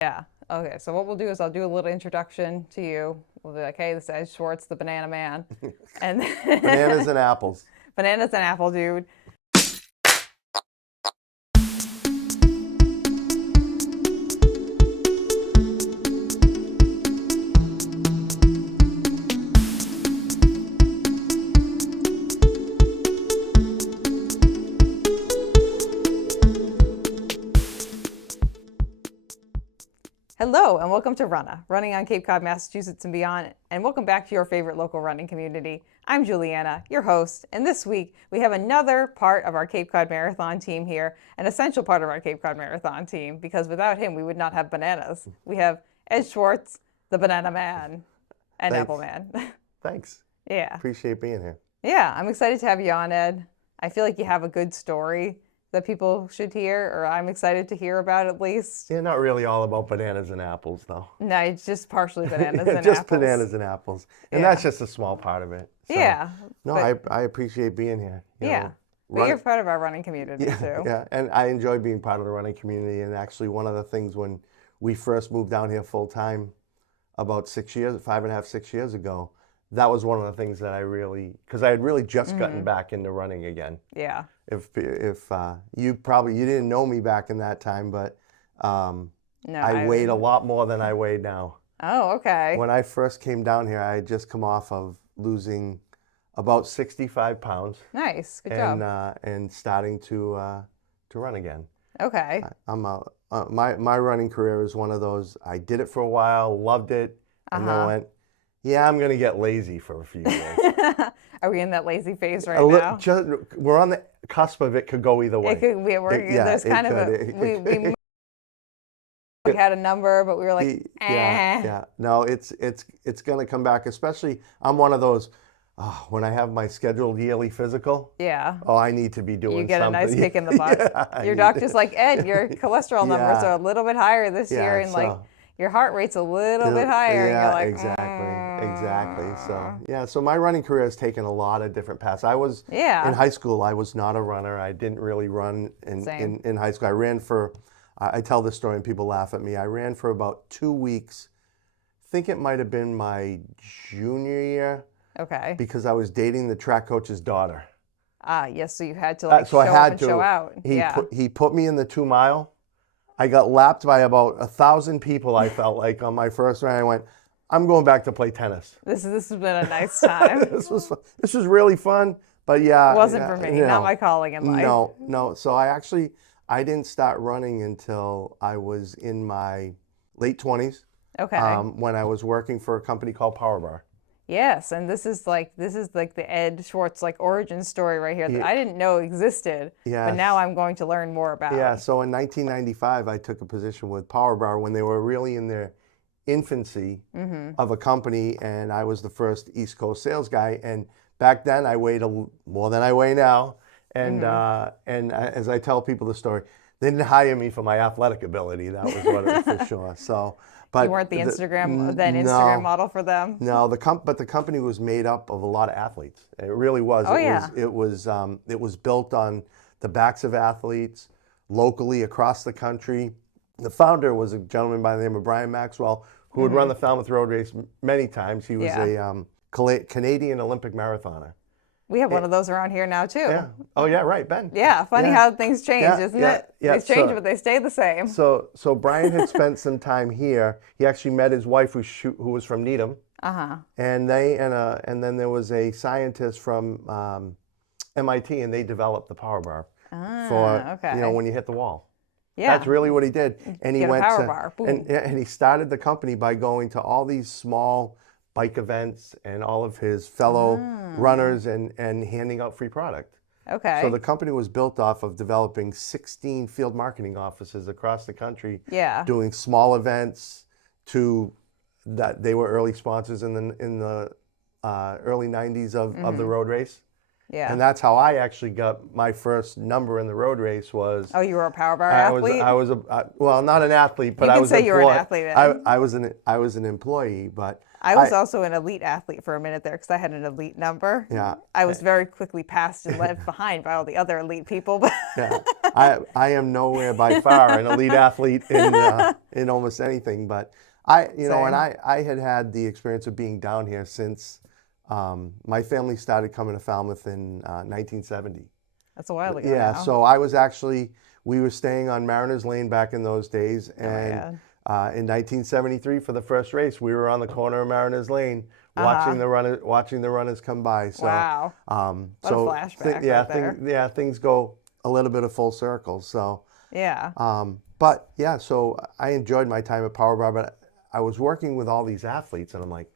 Yeah. Okay. So what we'll do is I'll do a little introduction to you. We'll be like, hey, this is Swartz, the banana man. And Bananas and apples. bananas and apple dude. Hello, and welcome to Runnah, running on Cape Cod, Massachusetts and beyond, and welcome back to your favorite local running community. I'm Juliana, your host, and this week we have another part of our Cape Cod Marathon team here, an essential part of our Cape Cod Marathon team, because without him we would not have bananas. We have Ed Swartz, the banana man, and Thanks. apple man. Thanks. Yeah. Appreciate being here. Yeah, I'm excited to have you on, Ed. I feel like you have a good story that people should hear, or I'm excited to hear about at least. Yeah, not really all about bananas and apples, though. No, it's just partially bananas and Just apples. bananas and apples. And Yeah. that's just a small part of it. So, Yeah. No, but- I appreciate being here. You Yeah. know, But you're part of our running community yeah, too. yeah, and I enjoy being part of the running community. And actually, one of the things when we first moved down here full time about 6 years, 5.5, 6 years ago, that was one of the things that I really, because I had really just gotten back into running again. Yeah. If you didn't know me back in that time, but No, I weighed a lot more than I weigh now. Oh, okay. When I first came down here, I had just come off of losing about 65 pounds Nice. Good and job. and starting to run again. Okay. My running career is one of those. I did it for a while, loved it, and then Uh-huh. went, yeah, I'm gonna get lazy for a few years. Are we in that lazy phase right now? We're on the cusp of it. Could go either way. It could be. There's kind of a we had a number, but we were like, eh. Yeah. No, it's gonna come back. Especially, I'm one of those. When I have my scheduled yearly physical, Yeah. I need to be doing something. You get a nice kick in the butt. Yeah, Your doctor's like, Ed, your cholesterol numbers are a little bit higher this year, and like your heart rate's a little bit higher. Yeah, and you're like, exactly. So my running career has taken a lot of different paths. I was in high school. I was not a runner. I didn't really run in high school. I ran for. I tell this story and people laugh at me. I ran for about 2 weeks. I think it might have been my junior year. Okay. Because I was dating the track coach's daughter. Yes. So you had to like So I show had up and to. show out. He put me in the 2 mile. I got lapped by about 1,000 people. I felt like on my first run. I went, I'm going back to play tennis. This has been a nice time. This was really fun, but yeah, It wasn't for me. Not my calling in life. No. So I didn't start running until I was in my late 20s. Okay. When I was working for a company called PowerBar. Yes, and this is like the Ed Swartz like origin story right here that I didn't know existed. But now I'm going to learn more about. Yeah. So in 1995, I took a position with PowerBar when they were really in their infancy of a company, and I was the first East Coast sales guy. And back then, I weighed more than I weigh now. And as I tell people the story, they didn't hire me for my athletic ability. That was what it was for sure. So. But you weren't the Instagram model for them. No, but the company was made up of a lot of athletes. It really was. It was built on the backs of athletes locally across the country. The founder was a gentleman by the name of Brian Maxwell, who would run the Falmouth Road Race many times. He was a Canadian Olympic marathoner. We have one of those around here now too. Yeah. Oh yeah, right, Ben. Yeah. Funny how things change, isn't it? Yeah. They change, but they stay the same. So Brian had spent some time here. He actually met his wife, who was from Needham. And then there was a scientist from MIT, and they developed the PowerBar for when you hit the wall. Yeah. That's really what he did. And he went PowerBar. and he started the company by going to all these small bike events and all of his fellow runners and handing out free product. Okay. So the company was built off of developing 16 field marketing offices across the country, doing small events to that they were early sponsors in the early 90s of the road race. Yeah. And that's how I actually got my first number in the road race was. Oh, you were a PowerBar athlete? Well, not an athlete, but You I can was say you were an employed. athlete then. I was an employee, but I was also an elite athlete for a minute there because I had an elite number. Yeah. I was very quickly passed and left behind by all the other elite people. Yeah, I am nowhere by far an elite athlete in almost anything, but and I had the experience of being down here since my family started coming to Falmouth in 1970. That's a while ago Yeah, now. so we were staying on Mariners Lane back in those days, and in 1973 for the first race, we were on the corner of Mariners Lane watching the runners come by. So, wow. What a flashback right there. Things go a little bit of full circle. So yeah. So I enjoyed my time at PowerBar, but I was working with all these athletes, and I'm like,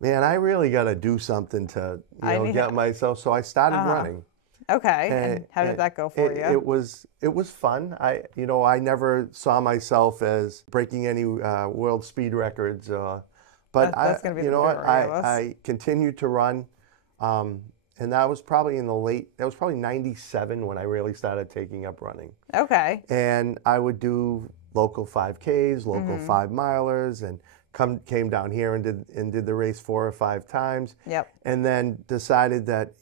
man, I really got to do something to get myself. So I started running. Okay. And how did that go for you? It was fun. I never saw myself as breaking any world speed records. But that's going to be the what? I continued to run. And that was probably that was probably 97 when I really started taking up running. Okay. And I would do local 5Ks, local 5-milers, and came down here and did the race 4 or 5 times. Yep. And then decided that,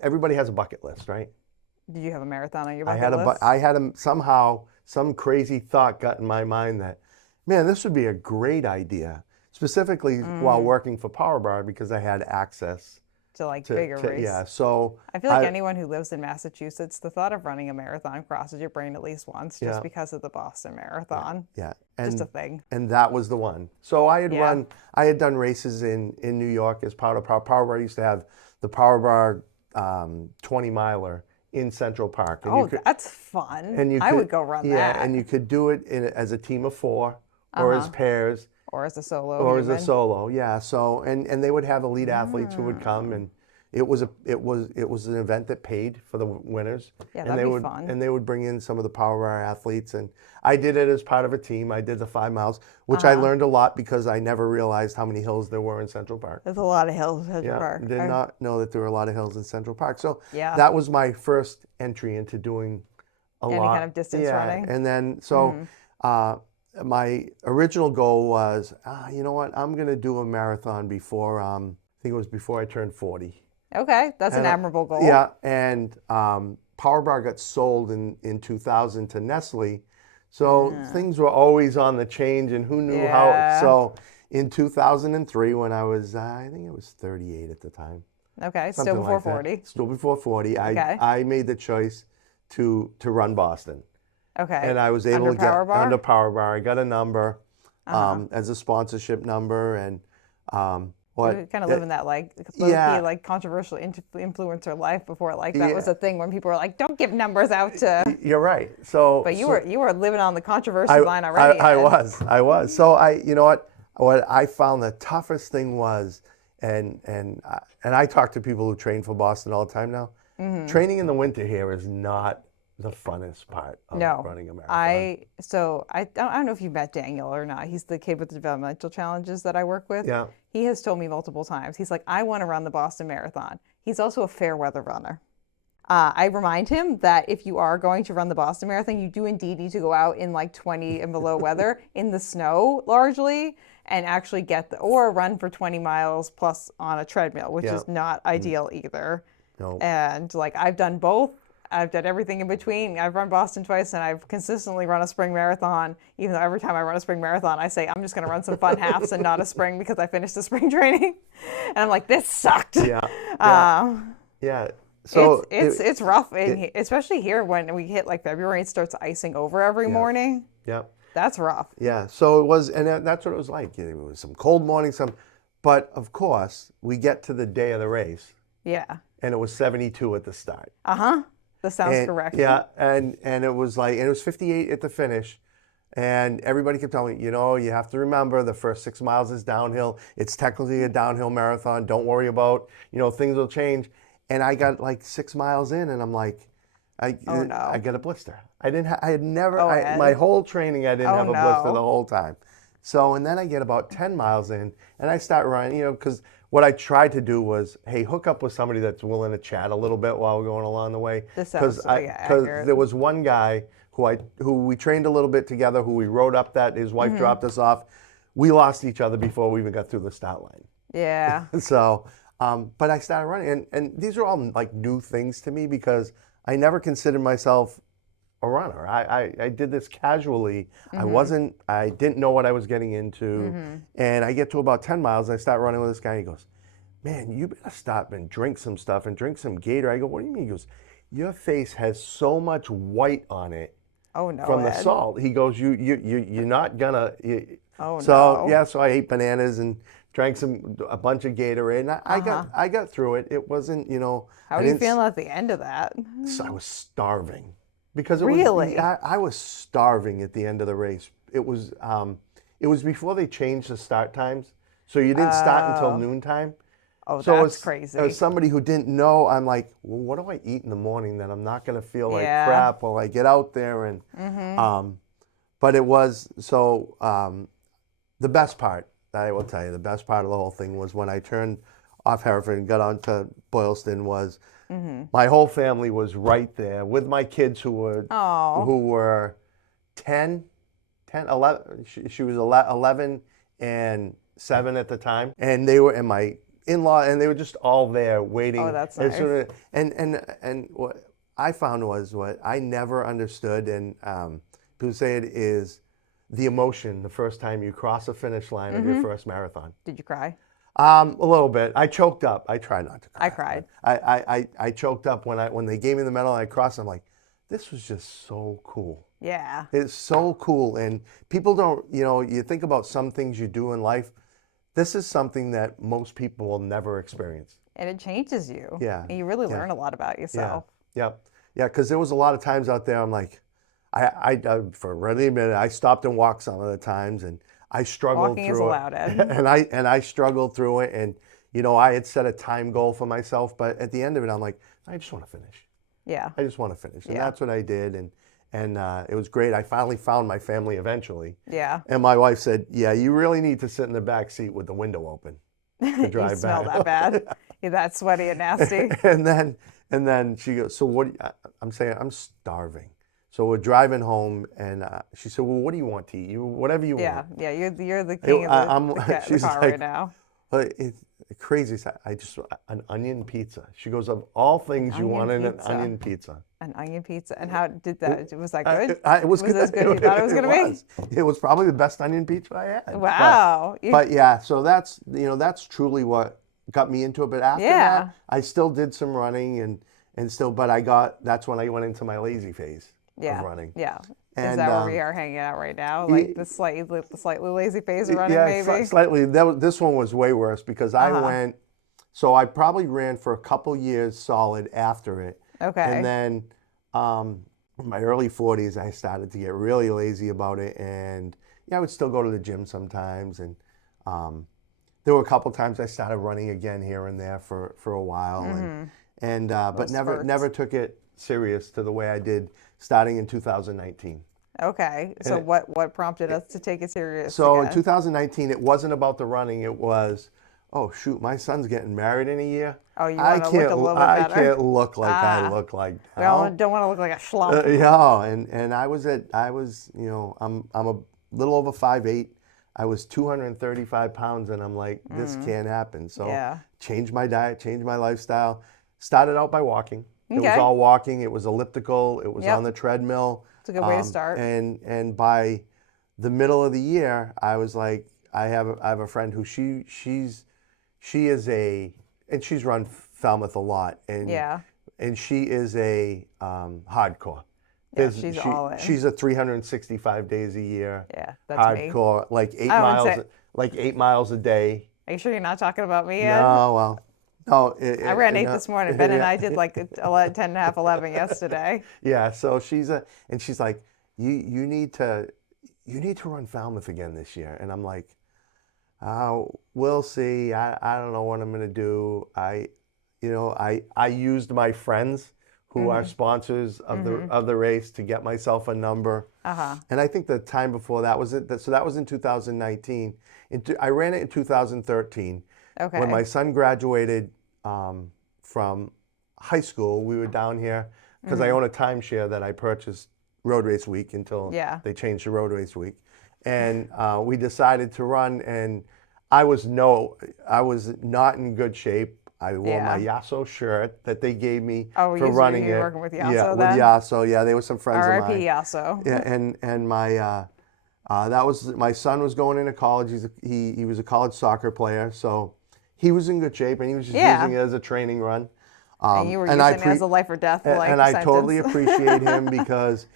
everybody has a bucket list, right? Did you have a marathon on your bucket list? I had somehow some crazy thought got in my mind that, man, this would be a great idea, specifically while working for PowerBar because I had access to bigger races. Yeah, so I feel like anyone who lives in Massachusetts, the thought of running a marathon crosses your brain at least once, just because of the Boston Marathon. Yeah, just a thing. And that was the one. So I had done races in New York as part of PowerBar. Used to have the PowerBar 20-miler in Central Park. And that's fun. I would go run that. Yeah, and you could do it as a team of 4 or as pairs. Or as a solo. Or as a solo, yeah. So and they would have elite athletes who would come, and it was an event that paid for the winners. Yeah, and that'd be fun. And they would bring in some of the PowerBar athletes, and I did it as part of a team. I did the 5 miles, which I learned a lot because I never realized how many hills there were in Central Park. There's a lot of hills in Central Park. Did not know that there were a lot of hills in Central Park. So that was my first entry into doing any kind of distance running. And then my original goal was, you know what? I'm going to do a marathon before, I think it was before I turned 40. Okay, that's an admirable goal. Yeah, and PowerBar got sold in 2000 to Nestle, so things were always on the change, and who knew how. So in 2003, when I was, I think it was 38 at the time. Okay, still before 40. Still before 40. I made the choice to run Boston. Okay. And I was able to get under PowerBar. I got a number as a sponsorship number, and you kind of live in that low-key, controversial influencer life before that was a thing when people were like, "Don't give numbers out to." You're right. So, but you were living on the controversial line already. I was. So what I found the toughest thing was, and I talk to people who train for Boston all the time now. Training in the winter here is not the funnest part of running a marathon. I don't know if you've met Daniel or not. He's the kid with the developmental challenges that I work with. Yeah. He has told me multiple times. He's like, I want to run the Boston Marathon. He's also a fair weather runner. I remind him that if you are going to run the Boston Marathon, you do indeed need to go out in 20 and below weather in the snow largely and actually or run for 20 miles plus on a treadmill, which is not ideal either. No. And I've done both. I've done everything in between. I've run Boston twice, and I've consistently run a spring marathon, even though every time I run a spring marathon, I say, I'm just going to run some fun halves and not a spring because I finished the spring training. And I'm like, this sucked. Yeah. So it's rough, especially here when we hit February, it starts icing over every morning. Yeah. That's rough. Yeah. So it was, and that's what it was like. It was some cold mornings, but of course, we get to the day of the race. Yeah. And it was 72 at the start. That sounds correct. Yeah, and it was it was 58 at the finish, and everybody kept telling me, you have to remember the first 6 miles is downhill. It's technically a downhill marathon. Don't worry about, things will change. And I got 6 miles in, and I'm like, I got a blister. My whole training I didn't have a blister the whole time. So, and then I get about 10 miles in, and I start running, because what I tried to do was, hey, hook up with somebody that's willing to chat a little bit while we're going along the way. This sounds accurate. There was one guy who we trained a little bit together, who we rode up that his wife dropped us off. We lost each other before we even got through the start line. Yeah. So, but I started running, and these are all like new things to me because I never considered myself a runner. I did this casually. I didn't know what I was getting into. And I get to about 10 miles, and I start running with this guy, and he goes, man, you better stop and drink some stuff and drink some Gator. I go, what do you mean? He goes, your face has so much white on it from the salt. He goes, you're not gonna. So I ate bananas and drank a bunch of Gatorade, and I got through it. It wasn't, How are you feeling at the end of that? So I was starving. Because I was starving at the end of the race. It was before they changed the start times, so you didn't start until noontime. Oh, so that's crazy. As somebody who didn't know, I'm like, well, what do I eat in the morning that I'm not going to feel like crap while I get out there? And but it was so. The best part, I will tell you, the best part of the whole thing was when I turned off Hereford and got onto Boylston was. My whole family was right there with my kids who were 10, 11. She was 11 and 7 at the time, and they were my in-law, and they were just all there waiting. Oh, that's nice. And what I found was what I never understood, and people say it is the emotion the first time you cross a finish line of your first marathon. Did you cry? A little bit. I choked up. I tried not to cry. I cried. I choked up when they gave me the medal and I crossed. I'm like, this was just so cool. Yeah. It's so cool. And people don't, you think about some things you do in life. This is something that most people will never experience. And it changes you. Yeah. And you really learn a lot about yourself. Yeah. Because there was a lot of times out there I'm like, I for really a minute, I stopped and walked some of the times, and I struggled Walking through is allowed, it. Ed. And I struggled through it, and I had set a time goal for myself, but at the end of it I'm like, I just want to finish. Yeah. I just want to finish. And that's what I did, and it was great. I finally found my family eventually. Yeah. And my wife said, yeah, you really need to sit in the back seat with the window open to drive You smell back. that bad. You're that sweaty and nasty. and then she goes, so what? I'm saying, I'm starving. So we're driving home, and she said, well, what do you want to eat? Whatever you want. Yeah, you're the king of the car right now. It's crazy. I just, an onion pizza. She goes, of all things you wanted, an onion pizza. An onion pizza. And how did that, was that good? It was good. As good as you thought it was going to be? It was probably the best onion pizza I had. Wow. But yeah, so that's truly what got me into it. But after that, I still did some running and still, but that's when I went into my lazy phase. Of running. Yeah. And, is that where we are hanging out right now? Like the slightly lazy phase of running, maybe? Slightly. This one was way worse because I went, so I probably ran for a couple years solid after it. Okay. And then in my early 40s, I started to get really lazy about it. And I would still go to the gym sometimes. And there were a couple times I started running again here and there for a while. But never took it serious to the way I did starting in 2019. Okay. So what prompted us to take it serious? So in 2019, it wasn't about the running. It was, oh shoot, my son's getting married in a year. Oh, you want to look a little bit better? I can't look like I look like now. We don't want to look like a schlump. And I was I'm a little over 5'8". I was 235 pounds, and I'm like, this can't happen. So changed my diet, changed my lifestyle. Started out by walking. It was all walking. It was elliptical. It was on the treadmill. It's a good way to start. And by the middle of the year, I was like, I have a friend who she's run Falmouth a lot, and she is a hardcore. Yeah, she's all in. She's a 365 days a year. Yeah, that's hardcore, me. Like 8 miles a day. Are you sure you're not talking about me yet? No, well. No, I ran 8 this morning. Ben and I did like 10 and a half, 11 yesterday. Yeah, so she's like, you need to run Falmouth again this year. And I'm like, we'll see. I don't know what I'm gonna do. I used my friends who are sponsors of the race to get myself a number. And I think the time before that was it. So that was in 2019. I ran it in 2013. Okay. When my son graduated from high school, we were down here because I own a timeshare that I purchased Road Race Week until they changed to Road Race Week. And we decided to run, and I was not in good shape. I wore my Yasso shirt that they gave me for running it. Working with Yasso yeah, then? with Yasso. Yeah, they were some friends of mine. R.I.P. Yasso. Yeah, and my that was my son was going into college. He was a college soccer player, so he was in good shape, and he was just using it as a training run. And you were using it as a life or death and I totally appreciate him because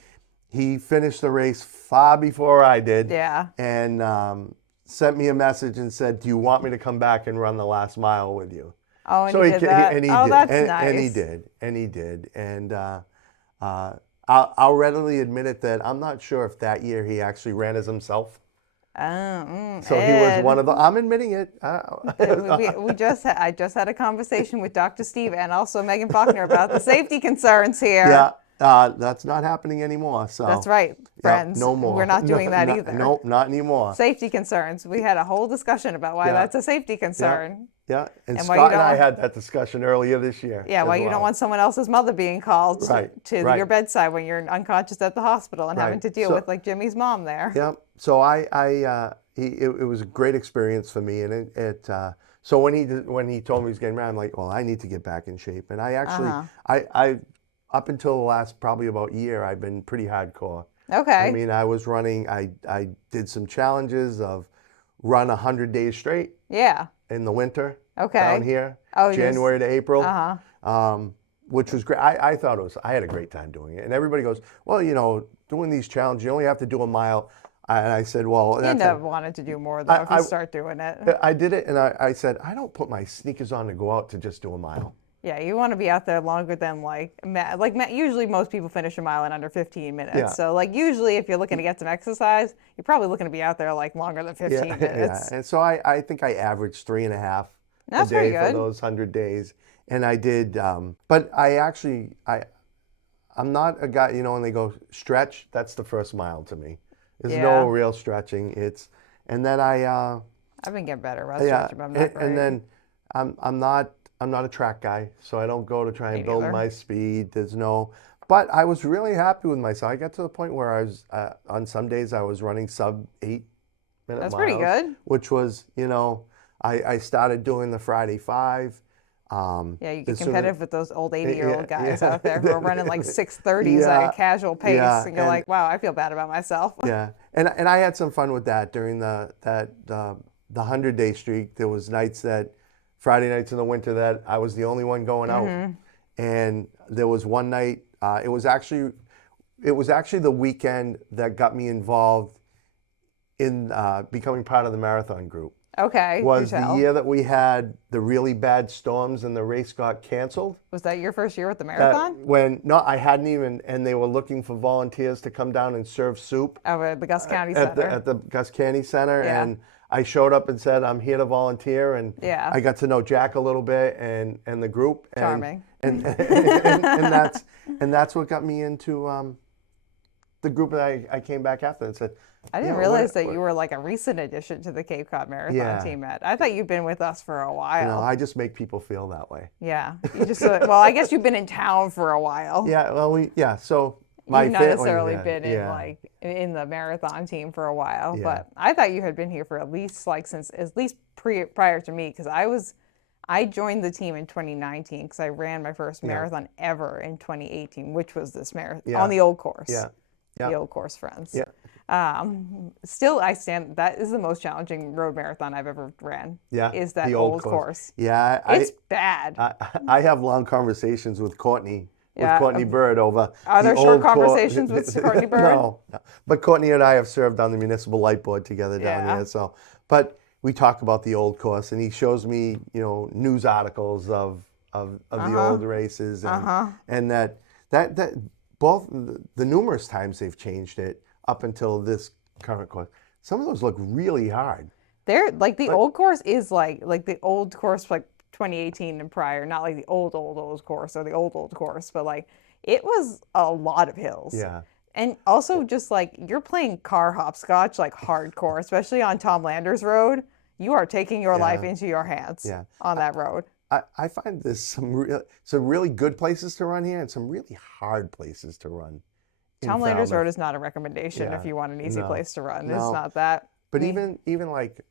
he finished the race far before I did. Yeah. And sent me a message and said, "Do you want me to come back and run the last mile with you?" Oh, and so he did that? And he oh, did. that's and, nice. And he did. And he did. And I'll readily admit it that I'm not sure if that year he actually ran as himself. So he was one of the. I'm admitting it. I just had a conversation with Dr. Steve and also Megan Faulkner about the safety concerns here. Yeah, that's not happening anymore. So that's right, friends. No more. We're not doing that either. No, not anymore. Safety concerns. We had a whole discussion about why that's a safety concern. Yeah, and Scott and I had that discussion earlier this year. Yeah, why you don't want someone else's mother being called to your bedside when you're unconscious at the hospital and having to deal with like Jimmy's mom there. Yeah, so it was a great experience for me, and so when he told me he was getting married, I'm like, well, I need to get back in shape, and I actually I up until the last probably about year, I've been pretty hardcore. Okay. I mean, I was running. I did some challenges of run 100 days straight. Yeah. In the winter. Okay. Down here. January to April. Which was great. I thought I had a great time doing it. And everybody goes, well, doing these challenges, you only have to do a mile. And I said, well, you never wanted to do more though if you start doing it. I did it, and I said, I don't put my sneakers on to go out to just do a mile. Yeah, you want to be out there longer than usually most people finish a mile in under 15 minutes. Yeah. So usually if you're looking to get some exercise, you're probably looking to be out there longer than 15 minutes. Yeah, and so I think I averaged 3.5 a day for those 100 days. And I did, but I'm not a guy, when they go stretch, that's the first mile to me. There's no real stretching. And then I've been getting better about stretching, but I'm not great. And then I'm not a track guy, so I don't go to try and build my speed. But I was really happy with myself. I got to the point where I was, on some days I was running sub 8 minute miles. That's pretty good. Which was, I started doing the Friday 5. You get competitive with those old 80-year-old guys out there who are running 6:30s at a casual pace, and you're like, wow, I feel bad about myself. Yeah, and I had some fun with that during the 100-day streak. There was Friday nights in the winter that I was the only one going out, and there was one night. It was actually the weekend that got me involved in becoming part of the marathon group. Okay. Was the year that we had the really bad storms and the race got canceled. Was that your first year with the marathon? I hadn't even, and they were looking for volunteers to come down and serve soup. Over at the Gus County Center. At the Gus County Center, and I showed up and said, I'm here to volunteer, and I got to know Jack a little bit and the group. Charming. And that's what got me into the group that I came back after and said, I didn't realize that you were a recent addition to the Cape Cod Marathon team, Ed. I thought you'd been with us for a while. I just make people feel that way. Yeah. You just well, I guess you've been in town for a while. Yeah, well, so you've not necessarily been in the marathon team for a while, but I thought you had been here for at least prior to me, because I joined the team in 2019 because I ran my first marathon ever in 2018, which was this marathon on the old course. Yeah. The old course, friends. Yeah. Still, that is the most challenging road marathon I've ever ran. Yeah. Is that old course. Yeah. It's bad. I have long conversations with Courtney. With Courtney Bird over. Are there short conversations with Courtney Bird? No. But Courtney and I have served on the municipal light board together down here. So, but we talk about the old course, and he shows me, news articles of the old races, and that both the numerous times they've changed it up until this current course. Some of those look really hard. They're old course is like the old course 2018 and prior, not like the old course or the old course, but it was a lot of hills. Yeah. And also just you're playing car hopscotch hardcore, especially on Tom Landers Road. you are taking your Yeah. life into your hands Yeah. on that road. I find there's some really good places to run here and some really hard places to run in Tom Landers Falmouth. Road is not a recommendation Yeah. if you want an easy No. place to run. It's No. not that. But Me. even like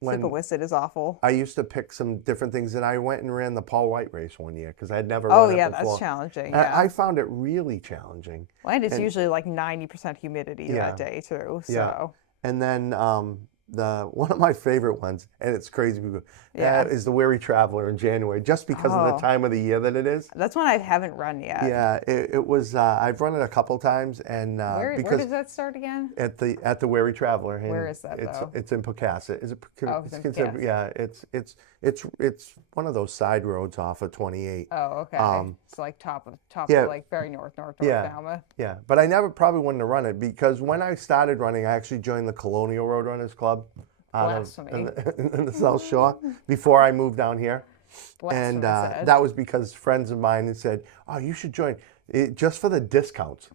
when Sipawissett is awful. I used to pick some different things, and I went and ran the Paul White race one year because I'd never Oh run yeah, it before. that's challenging. And Yeah. I found it really challenging. Well, and it's and- usually like 90% humidity Yeah. that day too. So Yeah. And then one of my favorite ones, and it's crazy, people, Yeah. is the Weary Traveler in January, just because of the Oh. time of the year that it is. that's one I haven't run yet. Yeah, it was. I've run it a couple times, and Where because does that start again? at the Weary Traveler. And Where is that, it's, though? It's in Pocasset. Is it? Oh, it's in considered. Pocasset. Yeah, it's one of those side roads off of 28. Oh, okay. It's like top yeah. of like very north Yeah. Falmouth. Yeah, but I never probably wouldn't have run it because when I started running, I actually joined the Colonial Road Runners Club out Blasphemy. in the South Shore before I moved down here. And Blasphemy said. that was because friends of mine had said, "Oh, you should join it just for the discounts,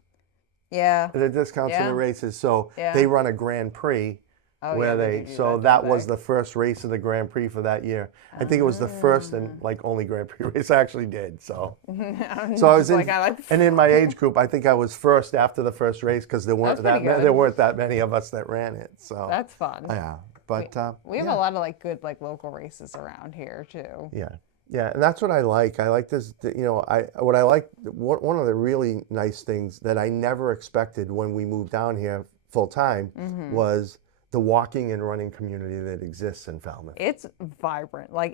Yeah. the discounts in Yeah. the races." So Yeah. they run a Grand Prix Oh, where yeah, they do so that, that don't was they? the first race of the Grand Prix for that year. I think it was the first and like only Grand Prix race I actually did. So so I was Just in, like, I like- and in my age group, I think I was first after the first race because there weren't That's pretty good. there weren't that many of us that ran it. So That's fun. yeah, but We have yeah. a lot of like good like local races around here too. Yeah, yeah, and that's what I like. I like this. You know, one of the really nice things that I never expected when we moved down here full time Mm-hmm. was the walking and running community that exists in Falmouth. It's vibrant. Like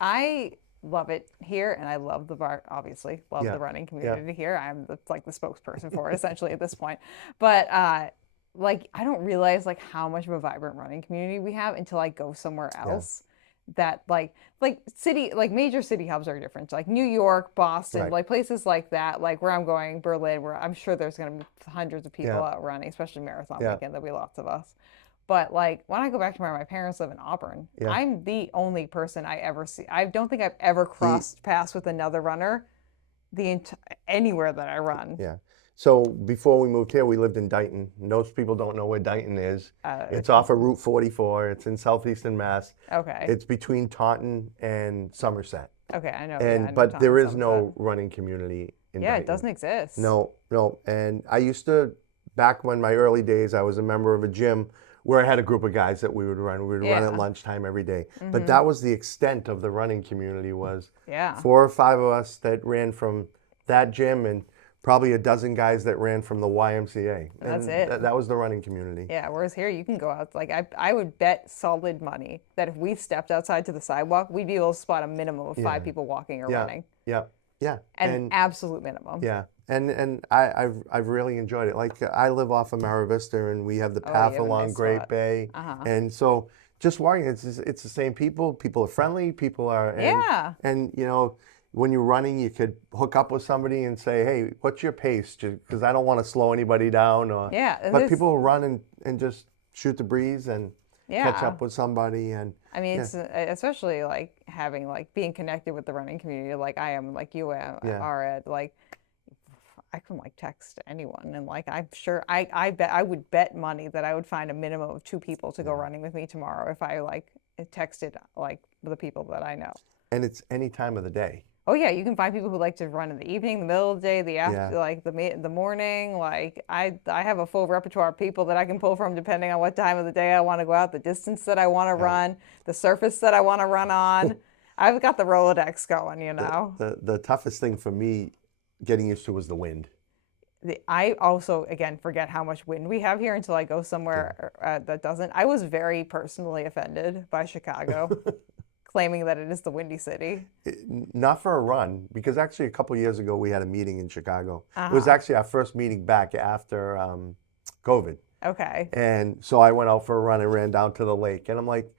I love it here, and I love obviously love Yeah. the running community here. I'm like the spokesperson for it essentially at this point. But like I don't realize like how much of a vibrant running community we have until I go somewhere else. That like major city hubs are different. Like New York, Boston, Right. like places like that, like where I'm going, Berlin, where I'm sure there's going to be hundreds of people Yeah. out running, especially marathon Yeah. weekend. There'll be lots of us. But like when I go back to where my parents live in Auburn, Yeah. I'm the only person I ever see. I don't think I've ever crossed paths with another runner anywhere that I run. Yeah. So before we moved here, we lived in Dighton. Most people don't know where Dighton is. It's off of Route 44. It's in southeastern Mass. Okay. It's between Taunton and Somerset. Okay, I know. And I know but there is Taunton, no Somerset. running community in Yeah, Dighton. it doesn't exist. No. And I used to, back when my early days, I was a member of a gym where I had a group of guys that we would run. We would run Yeah. at lunchtime every day. But that was the extent of the running community was Yeah. 4 or 5 of us that ran from that gym and probably a dozen guys that ran from the YMCA. That's And it. That was the running community. Yeah, whereas here you can go out. Like I would bet solid money that if we stepped outside to the sidewalk, we'd be able to spot a minimum of 5 people walking or Yeah. running. Yeah. Yeah. An absolute minimum. Yeah, and I've really enjoyed it. Like I live off of Mara Vista, and we have the Oh, path you have a along nice Great spot. Bay, Uh-huh. and so just walking, it's the same people. People are friendly. People are Yeah. and you know when you're running, you could hook up with somebody and say, hey, what's your pace? Because I don't want to slow anybody down. Or Yeah, and but this- people will run and just shoot the breeze and catch Yeah. up with somebody and. I mean, it's especially like having like being connected with the running community, like I am, like you are at. Like I can like text anyone, and like I'm sure I would bet money that I would find a minimum of 2 people to go running with me tomorrow if I like texted like the people that I know. And it's any time of the day. Oh yeah, you can find people who like to run in the evening, the middle of the day, the after, Yeah. like the morning. Like I have a full repertoire of people that I can pull from depending on what time of the day I want to go out, the distance that I want to run, the surface that I want to run on. I've got the Rolodex going, you know. The toughest thing for me getting used to was the wind. I also, again, forget how much wind we have here until I go somewhere that doesn't. I was very personally offended by Chicago, claiming that it is the windy city. Not for a run, because actually a couple years ago we had a meeting in Chicago. It was Uh-huh. actually our first meeting back after COVID. Okay. And so I went out for a run and ran down to the lake. And I'm like,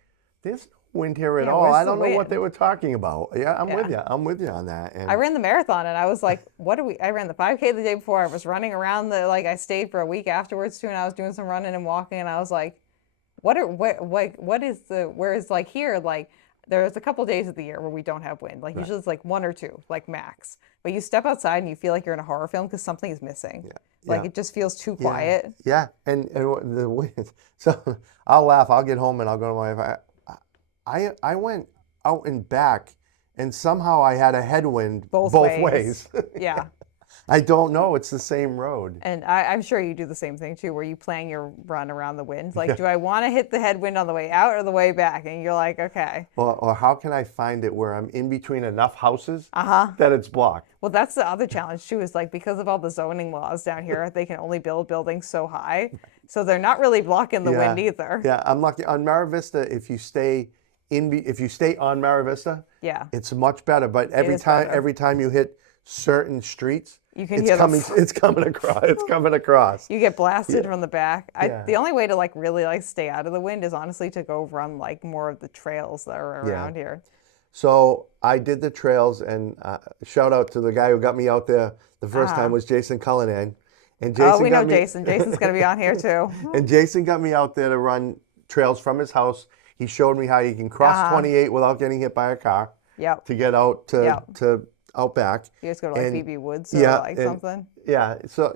there's no wind here at Yeah, all. where's I the don't know what wind? they were talking about. Yeah, I'm with you. Yeah. I'm with you on that. And I ran the marathon and I was like, I ran the 5K the day before. I was running around I stayed for a week afterwards too, and I was doing some running and walking, and I was like, whereas like here, like there's a couple days of the year where we don't have wind. Like usually it's like 1 or 2, like max. But you step outside and you feel like you're in a horror film because something is missing. Like it just feels too quiet. Yeah, and the wind. So I'll laugh. I'll get home and I'll go to my wife. I went out and back, and somehow I had a headwind Both ways. Yeah. I don't know. It's the same road. And I'm sure you do the same thing too, where you plan your run around the wind. Like, do I want to hit the headwind on the way out or the way back? And you're like, okay. Or how can I find it where I'm in between enough houses that it's blocked? Well, that's the other challenge too, is like, because of all the zoning laws down here, they can only build buildings so high. So they're not really blocking the wind either. Yeah, I'm lucky. On Mara Vista, if you stay on Mara Vista, it's much better. But every time you hit certain streets, you can hear it's coming across. It's coming across. You get blasted from the back. The only way to like really like stay out of the wind is honestly to go run like more of the trails that are around here. So I did the trails, and shout out to the guy who got me out there the first time was Jason Cullinan. And Jason we know Jason. Jason's going to be on here too. And Jason got me out there to run trails from his house. He showed me how you can cross 28 without getting hit by a car. To get out to out back. You guys go to like BB Woods or like something. So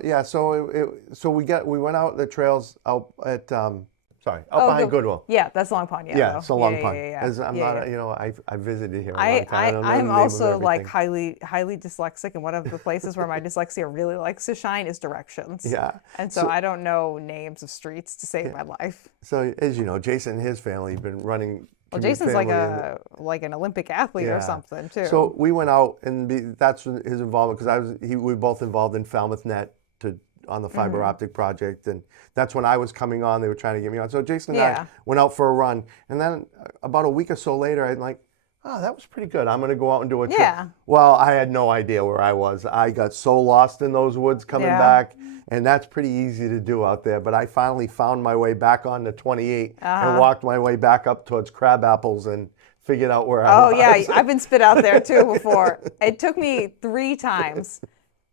we went out the trails out at behind Goodwill. Yeah, that's Long Pond. Yeah, so Long Pond. I'm not I visited here a long time. I'm also like highly dyslexic, and one of the places where my dyslexia really likes to shine is directions. Yeah. And so I don't know names of streets to save my life. So as you know, Jason and his family have been running. Well, Jason's like an Olympic athlete or something too. So we went out, and that's his involvement, because we were both involved in Falmouth Net on the fiber optic project, and that's when I was coming on. They were trying to get me on. So Jason and I went out for a run, and then about a week or so later, I'm like, oh, that was pretty good. I'm going to go out and do a trip. Well, I had no idea where I was. I got so lost in those woods coming back. And that's pretty easy to do out there. But I finally found my way back on the 28 and walked my way back up towards Crab Apples and figured out where I was. Oh, yeah. I've been spit out there, too, before. It took me 3 times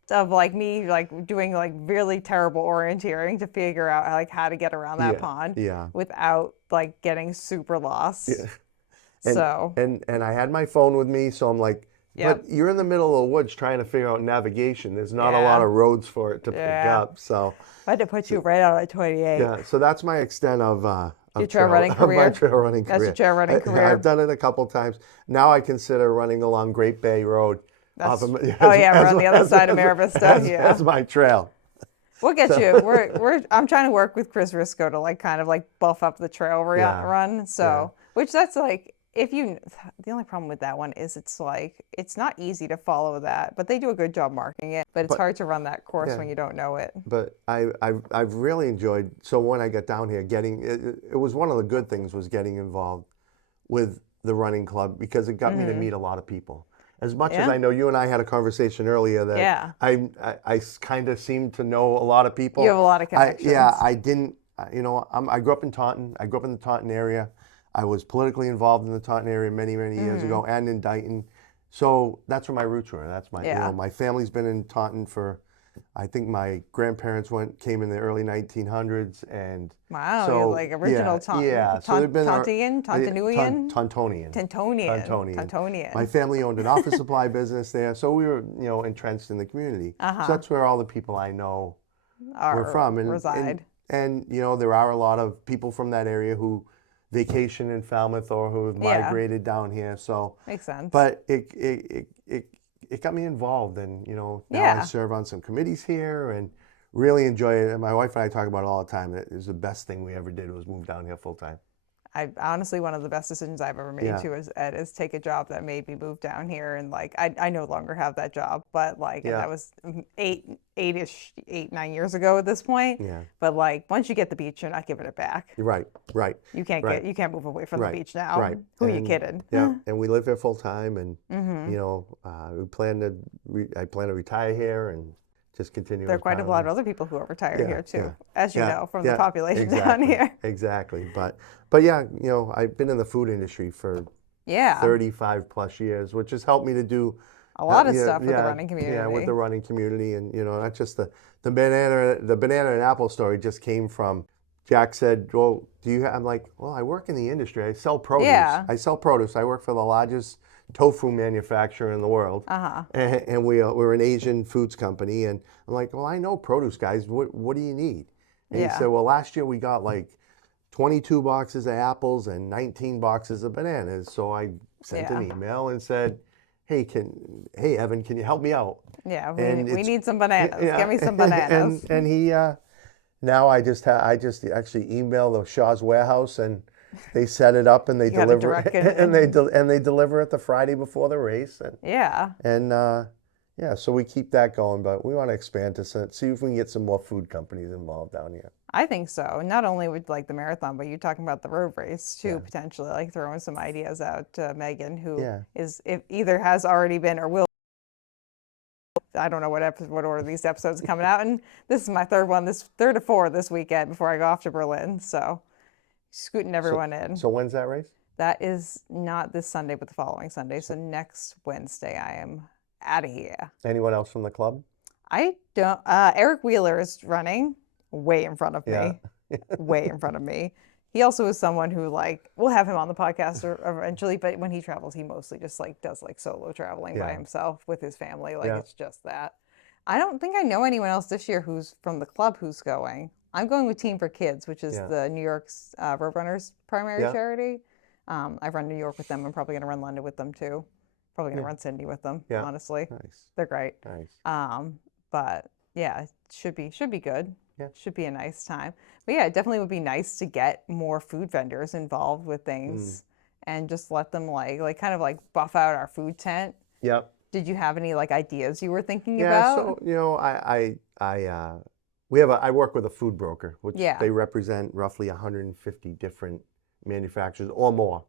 of, like, me, like, doing, like, really terrible orienteering to figure out, like, how to get around that pond without, like, getting super lost. And I had my phone with me, so I'm like, but you're in the middle of the woods trying to figure out navigation. There's not a lot of roads for it to pick up. So I had to put you right out of 28. Yeah, so that's my extent of your trail running career. My trail running career. That's your trail running career. I've done it a couple times. Now I consider running along Great Bay Road. We're on the other side of Mara Vista. That's my trail. We'll get you. I'm trying to work with Chris Risco to like kind of like buff up the trail run. So which that's like. The only problem with that one is it's not easy to follow that, but they do a good job marking it. But it's hard to run that course when you don't know it. But I've really enjoyed. So when I got down here, it was one of the good things was getting involved with the running club, because it got me to meet a lot of people. As much as I know, you and I had a conversation earlier that I kind of seem to know a lot of people. You have a lot of connections. I didn't. I grew up in Taunton. I grew up in the Taunton area. I was politically involved in the Taunton area many years ago, and in Dighton. So that's where my roots were. That's my, my family's been in Taunton for, I think my grandparents came in the early 1900s, and wow, so, you're like original Taunton. Yeah, so they've been Tauntonian. My family owned an office supply business there, so we were, entrenched in the community. So that's where all the people I know were from and reside. And there are a lot of people from that area who vacation in Falmouth or who have migrated down here. So makes sense. But it got me involved, and now I serve on some committees here and really enjoy it. And my wife and I talk about it all the time. It was the best thing we ever did was move down here full time. Honestly, one of the best decisions I've ever made too is take a job that made me move down here. And like I no longer have that job, but like that was 9 years ago at this point. Yeah. But like once you get the beach, you're not giving it back. Right. You can't move away from the beach now. Right. Who are you kidding? Yeah. And we live here full time, and I plan to retire here and just continue. There are quite a lot of other people who are retired here too, as you know from the population down here. Exactly. But yeah, I've been in the food industry for 35 plus years, which has helped me to do a lot of stuff with the running community. Yeah, with the running community, and not just the banana and apple story just came from Jack said, well, I'm like, well, I work in the industry. I sell produce. Yeah. I sell produce. I work for the largest tofu manufacturer in the world. And we're an Asian foods company. And I'm like, well, I know produce guys. What do you need? And he said, well, last year we got like 22 boxes of apples and 19 boxes of bananas. So I sent an email and said, hey, Evan, can you help me out? Yeah, And we need some bananas. yeah, Give me some bananas. and he now I just actually email the Shaw's warehouse, and they set it up, and they deliver it, and they deliver it the Friday before the race. And yeah, so we keep that going, but we want to expand to see if we can get some more food companies involved down here. I think so. Not only with like the marathon, but you're talking about the road race too, potentially, like throwing some ideas out to Megan, who if either has already been or will. I don't know what order these episodes are coming out, and this is my third one, this third or fourth this weekend before I go off to Berlin. So scooting everyone in. So when's that race? That is not this Sunday, but the following Sunday. So next Wednesday, I am out of here. Anyone else from the club? I don't. Eric Wheeler is running way in front of me, way in front of me. He also is someone who we'll have him on the podcast eventually, but when he travels, he mostly just does solo traveling by himself with his family. It's just that. I don't think I know anyone else this year who's from the club who's going. I'm going with Team for Kids, which is the New York's Roadrunners primary charity. I've run New York with them. I'm probably going to run London with them too. Probably going to run Sydney with them, honestly. Nice. They're great. Nice. But yeah, it should be good. Yeah. Should be a nice time. But yeah, it definitely would be nice to get more food vendors involved with things and just let them kind of buff out our food tent. Yep. Did you have any ideas you were thinking about? Yeah, so I work with a food broker, which they represent roughly 150 different manufacturers or more.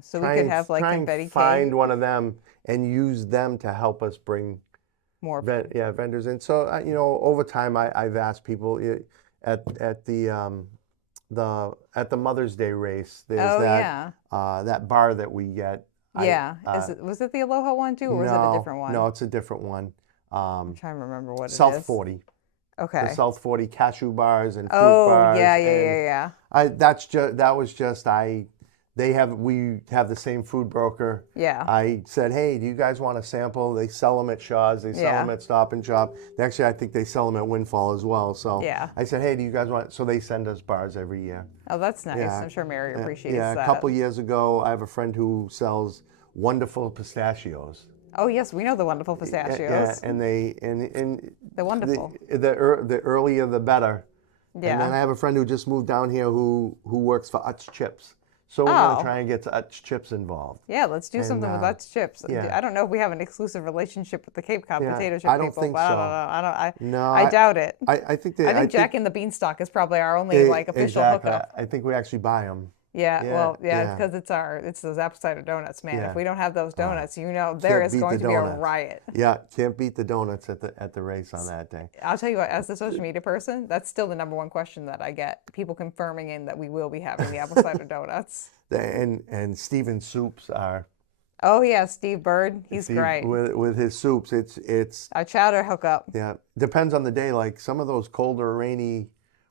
So we could have confetti cake. Find one of them and use them to help us bring more vendors in. So over time I've asked people at the Mother's Day race, there's that bar that we get. Was it the Aloha one too, or was it a different one? No, it's a different one. I'm trying to remember what it is. South 40. Okay. The South 40 cashew bars and fruit bars. Yeah. We have the same food broker. Yeah. I said, hey, do you guys want a sample? They sell them at Shaw's. They sell them at Stop and Shop. Actually, I think they sell them at Windfall as well. So I said, hey, do you guys want? So they send us bars every year. Oh, that's nice. Yeah. I'm sure Mary appreciates that. Yeah, a couple years ago, I have a friend who sells wonderful pistachios. Oh yes, we know the wonderful pistachios. Yeah, and they're wonderful. The earlier the better. Yeah. And then I have a friend who just moved down here who works for Utz Chips. So we're going to try and get Utz Chips involved. Yeah, let's do something with Utz Chips. Yeah. I don't know if we have an exclusive relationship with the Cape Cod potato chip I don't people, think but so. I doubt it. I think Jack and the Beanstalk is probably our only official hookup. I think we actually buy them. Yeah, because it's those apple cider donuts, man. If we don't have those donuts, there is going to be a riot. Yeah, can't beat the donuts at the race on that day. I'll tell you what, as the social media person, that's still the number one question that I get. People confirming in that we will be having the apple cider donuts. And Steven's soups are. Oh yeah, Steve Bird, he's great. With his soups, it's our chowder hookup. Yeah, depends on the day. Like some of those colder, rainy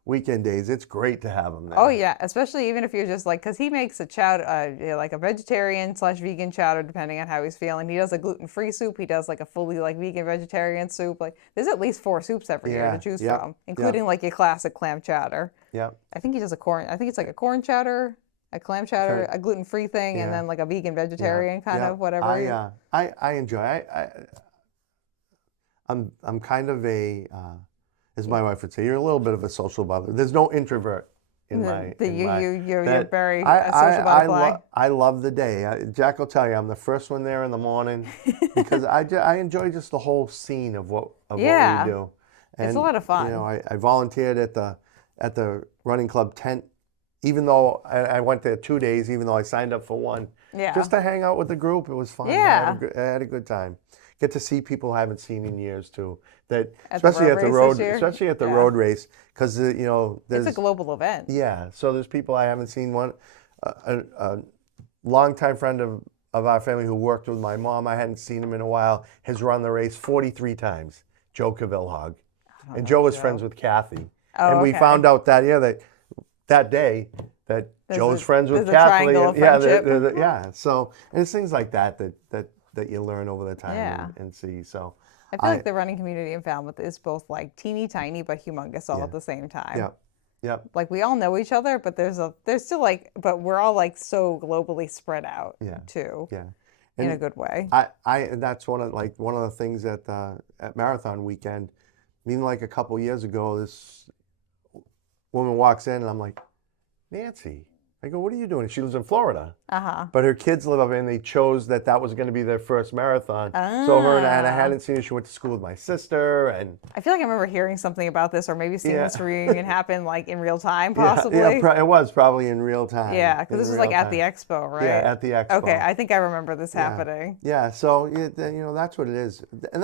weekend days, it's great to have them there. Oh yeah, especially even if you're just because he makes a chowder, like a vegetarian/vegan chowder, depending on how he's feeling. He does a gluten-free soup. He does a fully vegan vegetarian soup. There's at least 4 soups every year to choose from, including your classic clam chowder. Yeah. I think he does a corn chowder, a clam chowder, a gluten-free thing, and then a vegan vegetarian kind of whatever. I enjoy. I'm kind of a. As my wife would say, you're a little bit of a social butterfly. There's no introvert in my. You're very social butterfly. I love the day. Jack will tell you, I'm the first one there in the morning because I enjoy just the whole scene of what we do. And, it's a lot of fun. I volunteered at the running club tent, even though I went there 2 days, even though I signed up for 1. Yeah. Just to hang out with the group, it was fun. Yeah. I had a good time. Get to see people I haven't seen in years too. Especially at the road race, because there's it's a global event. Yeah, so there's people I haven't seen. A longtime friend of our family who worked with my mom, I hadn't seen him in a while, has run the race 43 times. Joe Cavillhog, and Joe was friends with Kathy, and we found out that day that Joe's friends with Kathy. So and it's things like that you learn over the time and see. So I feel like the running community in Falmouth is both teeny tiny but humongous all at the same time. Yeah. Yep. Like we all know each other, but there's still like, but we're all like so globally spread out Yeah. too, Yeah. in a And good way. that's one of the things at marathon weekend. I mean, like a couple years ago, this woman walks in and I'm like, Nancy. I go, what are you doing? She lives in Florida. Uh-huh. But her kids live up there and they chose that was going to be their first marathon. So her and Anna Ah. hadn't seen her. She went to school with my sister and I feel like I remember hearing something about this, or maybe seeing Yeah. this reunion happen like in real time, yeah, possibly. it was probably in real time. Yeah, because In this was real like at the time. expo, right? Yeah, at the expo. Okay, I think I remember this Yeah. happening. Yeah, so that's what it is, and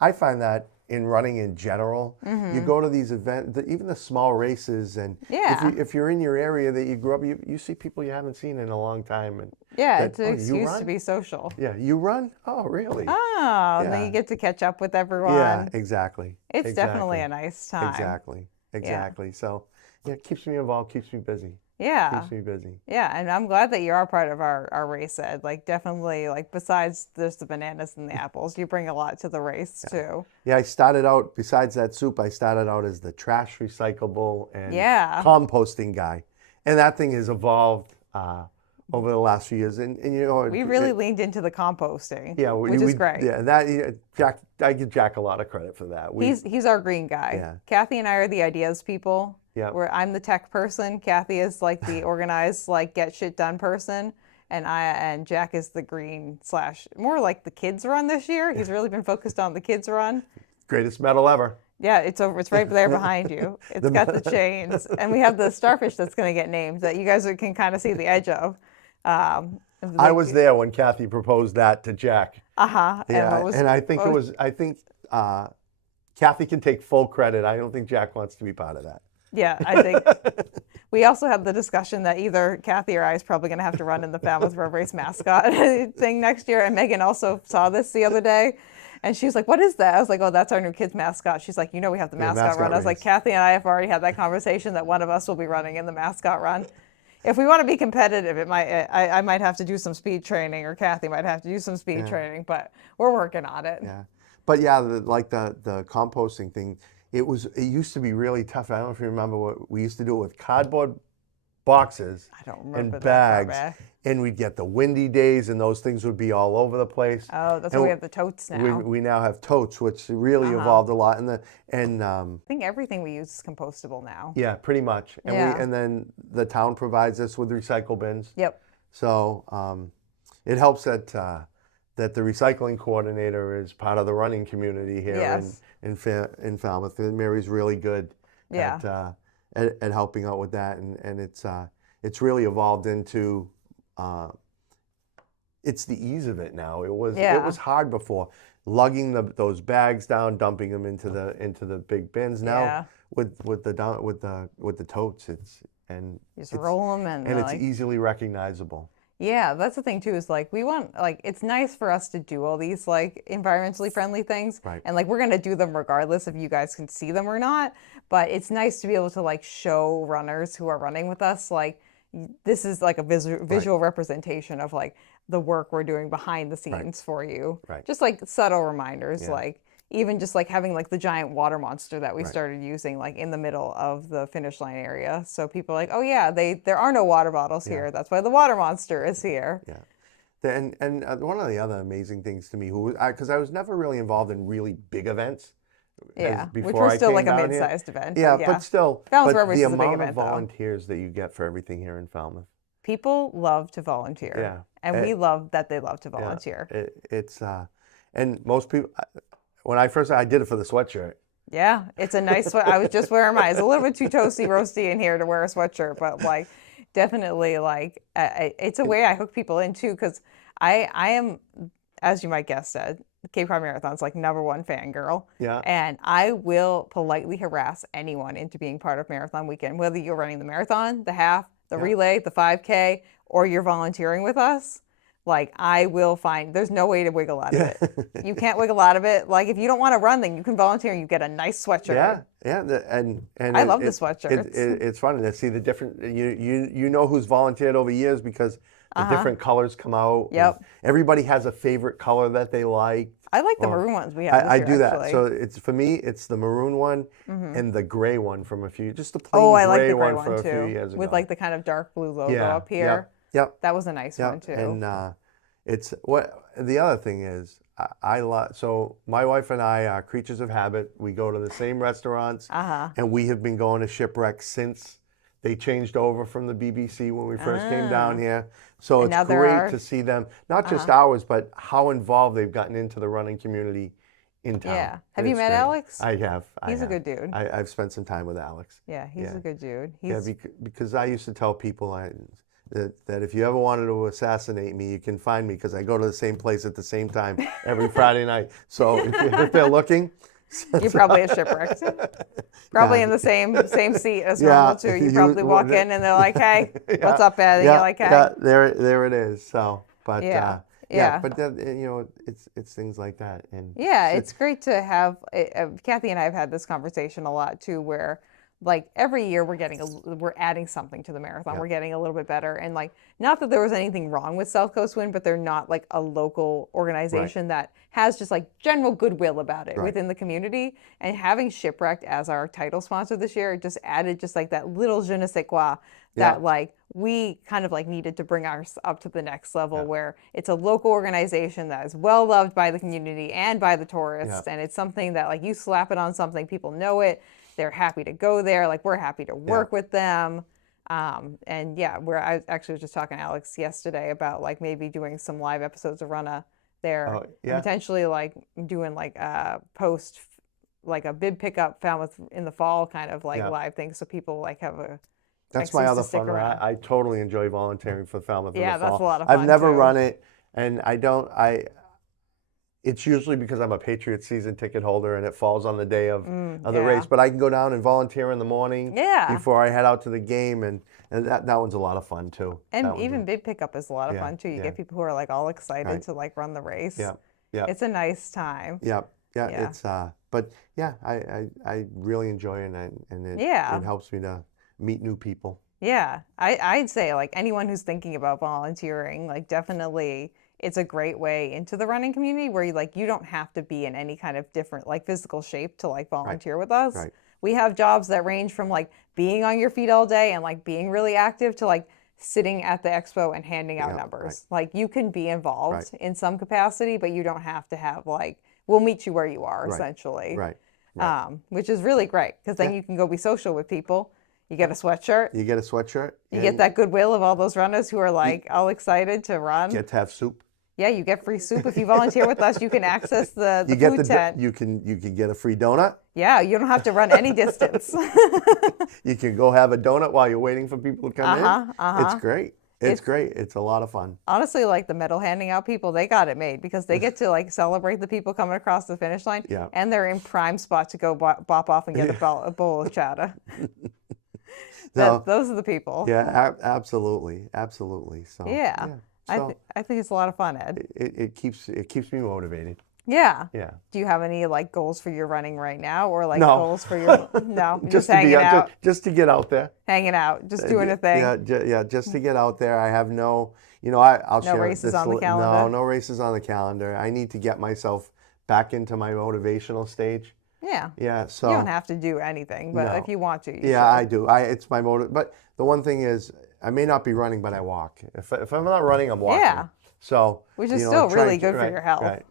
I find that in running in general, you go to these events, even the small races, and Yeah. if you're in your area that you grew up, you see people you haven't seen in a long time, and Yeah, that, it's an "Oh, you excuse to run?" be social. Yeah, you run? Oh, really? Oh, and then Yeah. you get to catch up with everyone. Yeah, exactly. It's definitely a nice time. Exactly. So, yeah, it keeps me involved, keeps me busy. Yeah. Keeps me busy. Yeah, and I'm glad that you are part of our race, Ed. Like, definitely, like, besides there's the bananas and the apples, you bring a lot to the race, too. Yeah, I started out, besides that soup, I started out as the trash recyclable and Yeah. composting guy. And that thing has evolved over the last few years. And We really leaned into the composting, yeah, which is great. Yeah, Jack, I give Jack a lot of credit for that. He's our green guy. Yeah. Kathy and I are the ideas people. Yeah. Where I'm the tech person. Kathy is like the organized, like get shit done person. And Jack is the green / more like the kids run this year. He's really been focused on the kids run. Greatest medal ever. Yeah, it's over. It's right there behind you. It's got the chains, and we have the starfish that's going to get named that you guys can kind of see the edge of. I was there when Kathy proposed that to Jack. Uh-huh. Yeah, and I think Kathy can take full credit. I don't think Jack wants to be part of that. Yeah, I think we also had the discussion that either Kathy or I is probably going to have to run in the Falmouth Road Race mascot thing next year. And Megan also saw this the other day. And she was like, what is that? I was like, oh, that's our new kids mascot. She's like, we have the mascot run. I was like, race. Kathy and I have already had that conversation that one of us will be running in the mascot run. If we want to be competitive, I might have to do some speed training, or Kathy might have to do some speed training, but we're working on it. Yeah, but yeah, the composting thing, it used to be really tough. I don't know if you remember what we used to do it with cardboard boxes I don't remember and that far bags, back. and we'd get the windy days, and those things would be all over the place. Oh, that's And why we have the totes now. We now have totes, which really evolved a lot, and I think everything we use is compostable now. yeah, pretty much. And Yeah. and then the town provides us with recycle bins. Yep. So it helps that the recycling coordinator is part of the running community here Yes. in Falmouth. And Mary's really good Yeah. at helping out with that, and it's really evolved into it's the ease of it now. It was hard before, lugging those bags down, dumping them into the big bins. Now Yeah. with the totes, You just roll them and it's easily recognizable. Yeah, that's the thing too, is like we want, like, it's nice for us to do all these like environmentally friendly things. Right. And like we're gonna do them regardless if you guys can see them or not. But it's nice to be able to like show runners who are running with us, like, this is like a visual representation of like the work we're doing behind the scenes for you. Right. Just like subtle reminders, Yeah. like even just like having like the giant water monster that we started using like in the middle of the finish line area. So people are like, oh yeah, there are no water bottles here. That's why the water monster is here. Yeah. And one of the other amazing things to me, because I was never really involved in really big events. Yeah, which before was I still came like a down here. mid-sized event. Yeah, but still, Falmouth Road but Race the is a big amount event, of though. volunteers that you get for everything here in Falmouth. People love to volunteer. Yeah. And we love that they love to volunteer. It's and most people, when I did it for the sweatshirt. Yeah, it's a nice sweat. I was just wearing mine. It's a little bit too toasty, roasty in here to wear a sweatshirt, but like definitely like it's a way I hook people in too, because I am, as you might guess, said, Cape Cod Marathon's like #1 fangirl. Yeah. And I will politely harass anyone into being part of Marathon Weekend, whether you're running the marathon, the half, the relay, the 5K, or you're volunteering with us. Like, I will find, there's no way to wiggle out of it. You can't wiggle out of it. Like, if you don't want to run, then you can volunteer and you get a nice sweatshirt. Yeah, and I love the sweatshirts. It's funny to see the different. You know who's volunteered over years because the different colors come out. Yep. Everybody has a favorite color that they like. I like the maroon ones we have this I year, do that. actually. So it's for me, it's the maroon one and the gray one from just the plain Oh, I like gray the gray one from one a few too, years ago. with like the kind of dark blue logo Yeah, up here. Yep. That was a nice one too. And it's what the other thing is. I love. So my wife and I are creatures of habit. We go to the same restaurants, and we have been going to Shipwreck since they changed over from the BBC when we first came down here. So And now it's there great are- to see them, not just ours, but how involved they've gotten into the running community in town. Yeah. Have you It's met great. Alex? I have. He's a good dude. I've spent some time with Alex. Yeah, he's Yeah. a good dude. Yeah, because I used to tell people that if you ever wanted to assassinate me, you can find me because I go to the same place at the same time every Friday night. So if they're looking, You're probably at Shipwrecked. Probably in the same seat as normal too. You probably walk in and they're like, "Hey, what's up, Ed?" And you're like, "Hey." Yeah, there it is. So, but Yeah. but it's things like that. And Yeah, it's great to have. Kathy and I have had this conversation a lot too, where like every year we're adding something to the marathon. We're getting a little bit better, and like not that there was anything wrong with South Coast Wind, but they're not like a local organization that has just like general goodwill about it within the community. And having Shipwrecked as our title sponsor this year, it just added just like that little je ne sais quoi that like we kind of like needed to bring ours up to the next level, where it's a local organization that is well loved by the community and by the tourists, and it's something that like you slap it on something, people know it. They're happy to go there. Like we're happy to work with them. And yeah, I actually was just talking to Alex yesterday about like maybe doing some live episodes of Runnah there. And potentially like doing like a post, like a bib pickup Falmouth in the fall kind of like live thing. So people like have a That's my other fun. I totally enjoy volunteering for Falmouth in the fall. That's a lot of fun. I've never too. run it, and it's usually because I'm a Patriots season ticket holder and it falls on the day of the race. But I can go down and volunteer in the morning before I head out to the game, and that one's a lot of fun too. And even bib pickup is a lot of fun too. You get people who are like all excited to like run the race. Yeah. It's a nice time. Yeah. It's but yeah, I really enjoy it, and it helps me to meet new people. Yeah, I'd say like anyone who's thinking about volunteering, like definitely it's a great way into the running community where you don't have to be in any kind of different like physical shape to like volunteer with us. Right. We have jobs that range from like being on your feet all day and like being really active to like sitting at the expo and handing out numbers. Like you can be involved in some capacity, but you don't have to have like, we'll meet you where you are essentially. Right. Which is really great because then you can go be social with people. You get a sweatshirt. You get a sweatshirt. You get that goodwill of all those runners who are like all excited to run. Get to have soup. Yeah, you get free soup. If you volunteer with us, you can access the food tent. You can get a free donut. Yeah, you don't have to run any distance. You can go have a donut while you're waiting for people to come in. It's great. It's great. It's a lot of fun. Honestly, like the medal handing out people, they got it made because they get to like celebrate the people coming across the finish line. Yeah. And they're in prime spot to go bop off and get a bowl of chowder. Those are the people. Yeah, absolutely. So yeah. So I think it's a lot of fun, Ed. It keeps me motivated. Yeah. Yeah. Do you have any like goals for your running right now, or like No. goals for your no? just hanging out. Just to get out there. Hanging out, just doing a thing. Yeah, just to get out there. I have no, I'll share races this. on the calendar? No races on the calendar. I need to get myself back into my motivational stage. Yeah. Yeah. So you don't have to do anything, but if you want to, you should. I do. It's my motive. But the one thing is, I may not be running, but I walk. If I'm not running, I'm walking. Yeah. So which is still really good for your health. Right.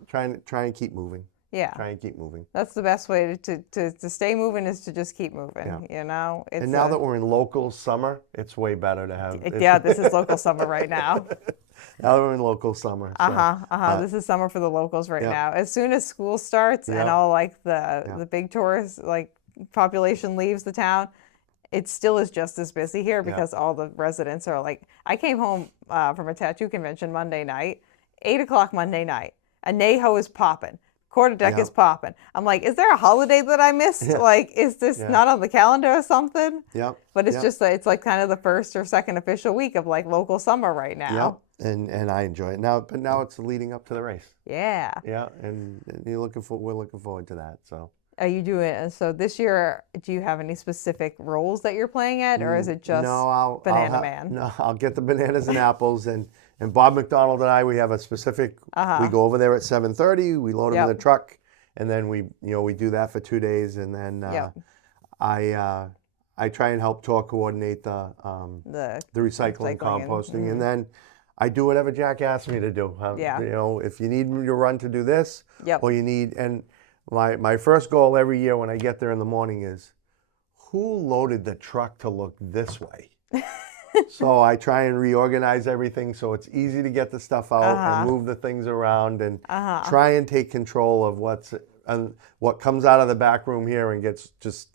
Try and keep moving. Yeah. Try and keep moving. That's the best way to stay moving is to just keep moving. Yeah. It's and now that we're in local summer, it's way better to have. Yeah, this is local summer right now. Now we're in local summer. So, this is summer for the locals right now. As soon as school starts and all like the big tourist like population leaves the town, it still is just as busy here because all the residents are like. I came home from a tattoo convention Monday night, 8:00 Monday night. Anejo is popping. Quarter deck is popping. I'm like, is there a holiday that I missed? Like, is this not on the calendar or something? Yeah. But it's just it's like kind of the first or second official week of like local summer right now. Yeah. And I enjoy it now. But now it's leading up to the race. Yeah. Yeah. And we're looking forward to that. So. Are you doing it? So this year, do you have any specific roles that you're playing at, or is it just No, Banana Man? No, I'll get the bananas and apples, and Bob McDonald and I, we have a specific. We go over there at 7:30. We load them in the truck, and then we do that for 2 days, and then I try and help tour coordinate the recycling, composting, and then I do whatever Jack asks me to do. If you need me to run to do this, or you need, and my first goal every year when I get there in the morning is, who loaded the truck to look this way? So I try and reorganize everything so it's easy to get the stuff out and move the things around and try and take control of what comes out of the back room here and gets just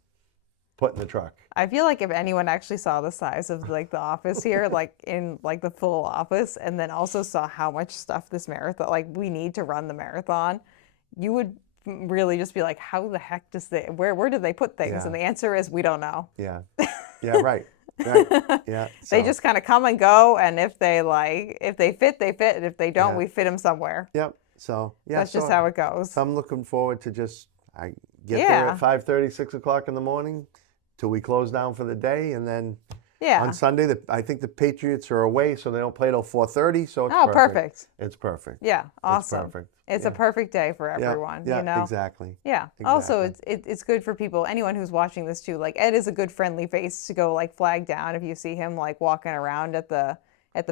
put in the truck. I feel like if anyone actually saw the size of like the office here, like in like the full office, and then also saw how much stuff this marathon, like we need to run the marathon, you would really just be like, how the heck does where do they put things? And the answer is, we don't know. Yeah. Right. Yeah. They just kind of come and go, and if they fit, they fit, and if they don't, we fit them somewhere. Yep. So that's just how it goes. So I'm looking forward to I get there at 5:30, 6 o'clock in the morning till we close down for the day, and then on Sunday, I think the Patriots are away, so they don't play till 4:30. So it's perfect. It's perfect. Yeah, awesome. It's perfect. It's a perfect day for everyone. Yeah, exactly. Yeah. Exactly. Also, it's good for people. Anyone who's watching this too. Like Ed is a good friendly face to go like flag down if you see him like walking around at the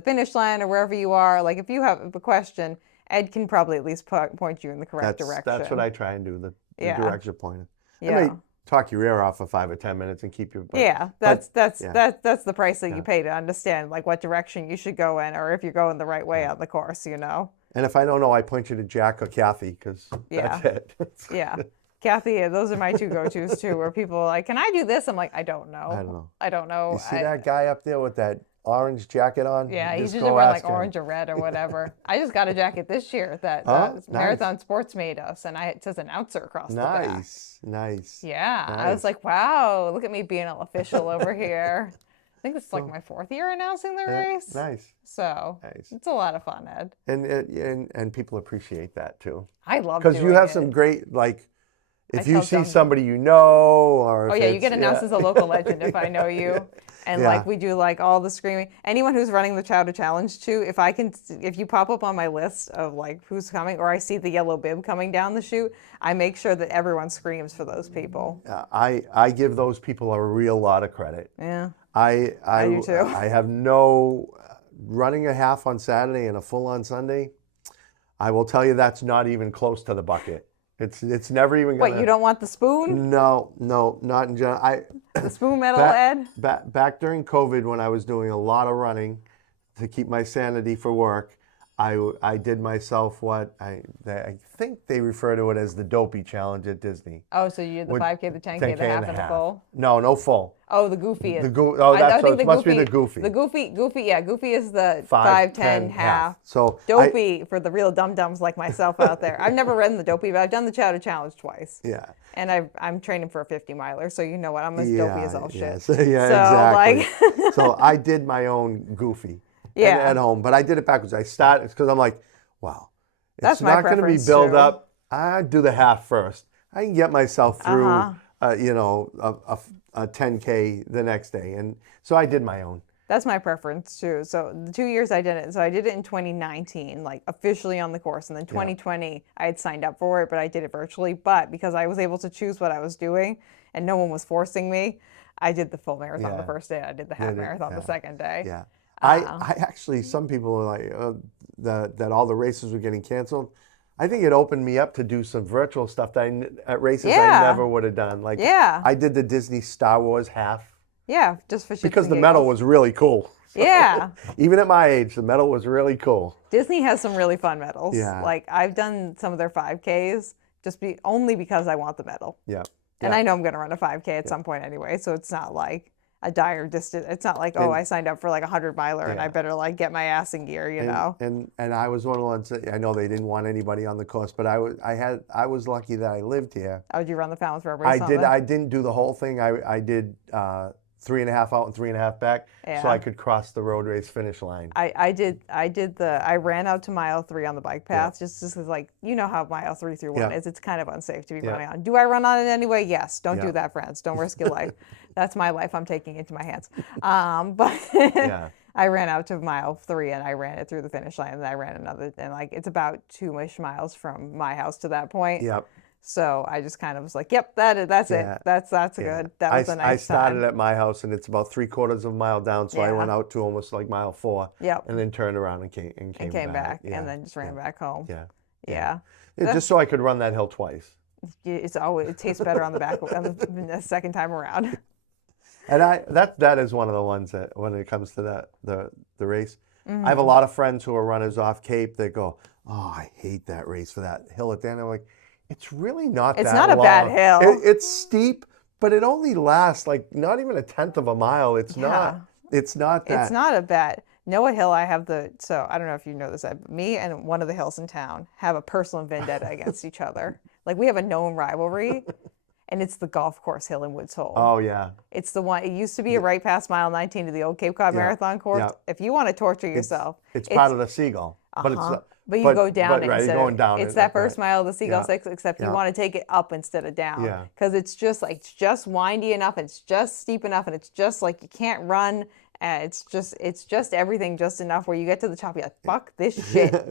finish line or wherever you are. Like if you have a question, Ed can probably at least point you in the correct direction. That's what I try and do. The direction pointer. Yeah. I may talk your ear off for 5 or 10 minutes and keep you. That's the price that you pay to understand like what direction you should go in, or if you're going the right way on the course. And if I don't know, I point you to Jack or Kathy, because that's it. Kathy, those are my two go-tos too, where people are like, can I do this? I'm like, I don't know. You see that guy up there with that orange jacket on? Yeah, he's usually wearing like orange or red or whatever. I just got a jacket this year that Marathon Sports made us, and it says announcer across the back. Nice. Yeah, I was like, wow, look at me being an official over here. I think it's like my 4th year announcing the race. Nice. So it's a lot of fun, Ed. And people appreciate that too. I love doing it. Because you have some great, like, if you see somebody you know, or you get announced as a local legend if I know you. And like we do like all the screaming. Anyone who's running the Chowder Challenge too, if you pop up on my list of like who's coming, or I see the yellow bib coming down the chute, I make sure that everyone screams for those people. I give those people a real lot of credit. Yeah. I do too. I have no running a half on Saturday and a full on Sunday. I will tell you that's not even close to the bucket. It's never even going to... What, you don't want the spoon? No, not in general. The spoon medal, Ed? Back during COVID, when I was doing a lot of running to keep my sanity for work, I did myself what I think they refer to it as the dopey challenge at Disney. Oh, so you did the 5K, the 10K, the half, and the full? No full. Oh, the goofy. It must be the goofy. The goofy, Goofy is the 5, 10, half. So dopey for the real dum-dums like myself out there. I've never ridden the dopey, but I've done the Chowder Challenge twice. Yeah. And I'm training for a 50-miler, so you know what? I'm as dopey as all shit. So, exactly. So I did my own goofy. At home, but I did it backwards. I started because I'm like, wow, it's not going to be built up. I do the half first. I can get myself through, a 10K the next day, and so I did my own. That's my preference too. So the 2 years I did it. So I did it in 2019, like officially on the course, and then 2020 I had signed up for it, but I did it virtually. But because I was able to choose what I was doing, and no one was forcing me, I did the full marathon the first day. I did the half marathon the second day. Yeah. I actually, some people are like that all the races were getting canceled. I think it opened me up to do some virtual stuff at races I never would have done. Like I did the Disney Star Wars half. Yeah, just for shits because and the medal was really cool. So, yeah. Even at my age, the medal was really cool. Disney has some really fun medals. Yeah. Like I've done some of their 5Ks only because I want the medal. Yeah. And I know I'm going to run a 5K at some point anyway, so it's not like a dire distance. It's not like, I signed up for like a 100-miler and I better like get my ass in gear, you know. And I was one of the ones that, I know they didn't want anybody on the course, but I was lucky that I lived here. Oh, did you run the Falmouth Road race? I didn't do the whole thing. I did 3.5 out and 3.5 back, Yeah. so I could cross the road race finish line. I ran out to mile 3 on the bike path just because, like, you know how mile 3 through 1 is. It's kind of unsafe to be running on. Do I run on it anyway? Yes. Don't do that, friends. Don't risk your life. That's my life I'm taking into my hands. But I ran out to mile 3 and I ran it through the finish line, and then I ran another, and like it's about 2-ish miles from my house to that point. Yep. So I just kind of was like, yep, that's it. That's good. That was a nice I started time. at my house, and it's about 3/4 of a mile down, so I went out to almost like mile 4. Yep. And then turned around and came back. And then just ran back home. Yeah. Just so I could run that hill twice. It tastes better on the back the second time around. And that is one of the ones that when it comes to the race, I have a lot of friends who are runners off Cape that go, oh, I hate that race for that hill at the end. I'm like, it's really not that long. It's not a bad hill. It's steep, but it only lasts like not even 1/10 of a mile. It's not that. It's not a bad. Noah Hill, I have so I don't know if you know this, me and one of the hills in town have a personal vendetta against each other. Like, we have a known rivalry, and it's the golf course hill in Woods Hole. Oh, yeah. It's the one, it used to be right past mile 19 to the old Cape Cod Marathon course. Yeah. If you want to torture yourself. It's part of the Seagull. But it's not. But you go down it instead. Going down it's that first mile of the Seagull 6, except you want to take it up instead of down. Yeah. Because it's just windy enough, it's just steep enough, and it's just like you can't run. It's just everything just enough where you get to the top, you're like, fuck this shit.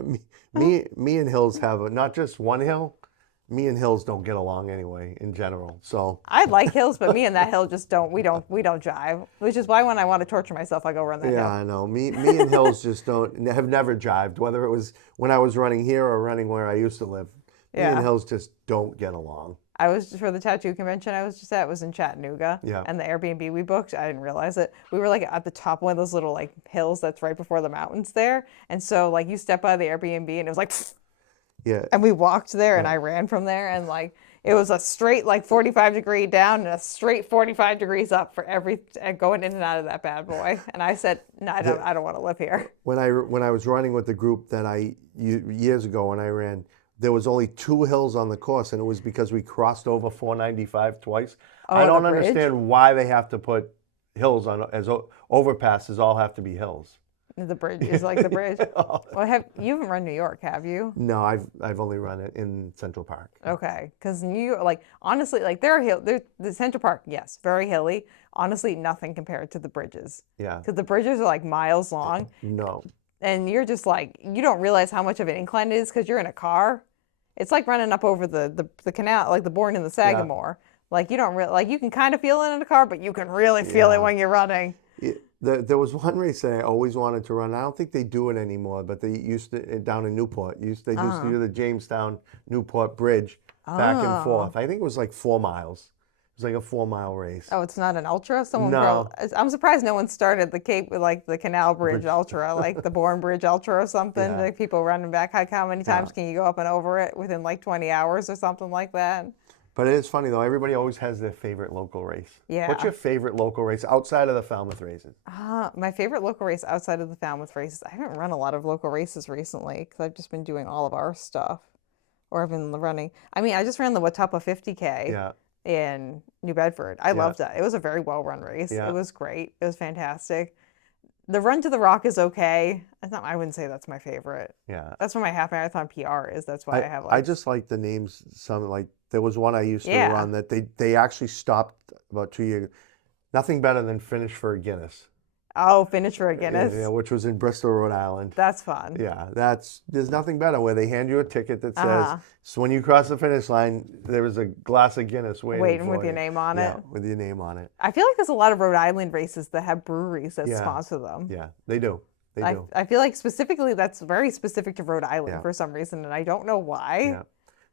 me and Hills have not just one hill. Me and Hills don't get along anyway in general. So I like hills, but me and that hill just don't jive. Which is why when I want to torture myself, I go run that hill. Yeah, I know. Me and Hills just have never jived, whether it was when I was running here or running where I used to live. Me and Hills just don't get along. I was for the tattoo convention I was just at was in Chattanooga. Yeah. And the Airbnb we booked, I didn't realize it. We were like at the top of one of those little like hills that's right before the mountains there. And so like you step out of the Airbnb and it was like yeah. And we walked there and I ran from there, and like it was a straight like 45-degree down and a straight 45 degrees up for going in and out of that bad boy. And I said, no, I don't want to live here. When I was running with the group that years ago when I ran, there was only 2 hills on the course, and it was because we crossed over 495 twice. I don't understand why they have to put hills on as overpasses. All have to be hills. The bridge is like the bridge. Well, you haven't run New York, have you? No, I've only run it in Central Park. Okay, because honestly, like there are the Central Park, yes, very hilly. Honestly, nothing compared to the bridges. Yeah. Because the bridges are like miles long. No. And you're just like, you don't realize how much of an incline it is because you're in a car. It's like running up over the canal, like the Bourne and the Sagamore. Like you don't you can kind of feel it in a car, but you can really feel it when you're running. There was one race that I always wanted to run. I don't think they do it anymore, but they used to down in Newport. They used to do the Jamestown Newport Bridge back and forth. I think it was like 4 miles. It was like a 4-mile race. Oh, it's not an ultra? No. I'm surprised no one started the Cape with like the Canal Bridge Ultra, like the Bourne Bridge Ultra or something. Yeah. Like people running back. How many times can you go up and over it within like 20 hours or something like that? But it is funny though. Everybody always has their favorite local race. Yeah. What's your favorite local race outside of the Falmouth races? My favorite local race outside of the Falmouth races. I haven't run a lot of local races recently because I've just been doing all of our stuff, or I've been running. I mean, I just ran the Watuppa 50K. Yeah. In New Bedford. I loved it. It was a very well run race. Yeah. It was great. It was fantastic. The Run to the Rock is okay. I wouldn't say that's my favorite. Yeah. That's where my half marathon PR is. That's why I have I just like the names. There was one I used to run that they actually stopped about 2 years. Nothing better than Finish for a Guinness. Oh, Finish for a Guinness. Yeah, which was in Bristol, Rhode Island. That's fun. Yeah, there's nothing better where they hand you a ticket that says, so when you cross the finish line, there is a glass of Guinness waiting with your name on it. Yeah, with your name on it. I feel like there's a lot of Rhode Island races that have breweries that sponsor them. Yeah, they do. I feel like specifically that's very specific to Rhode Island for some reason, and I don't know why. Yeah.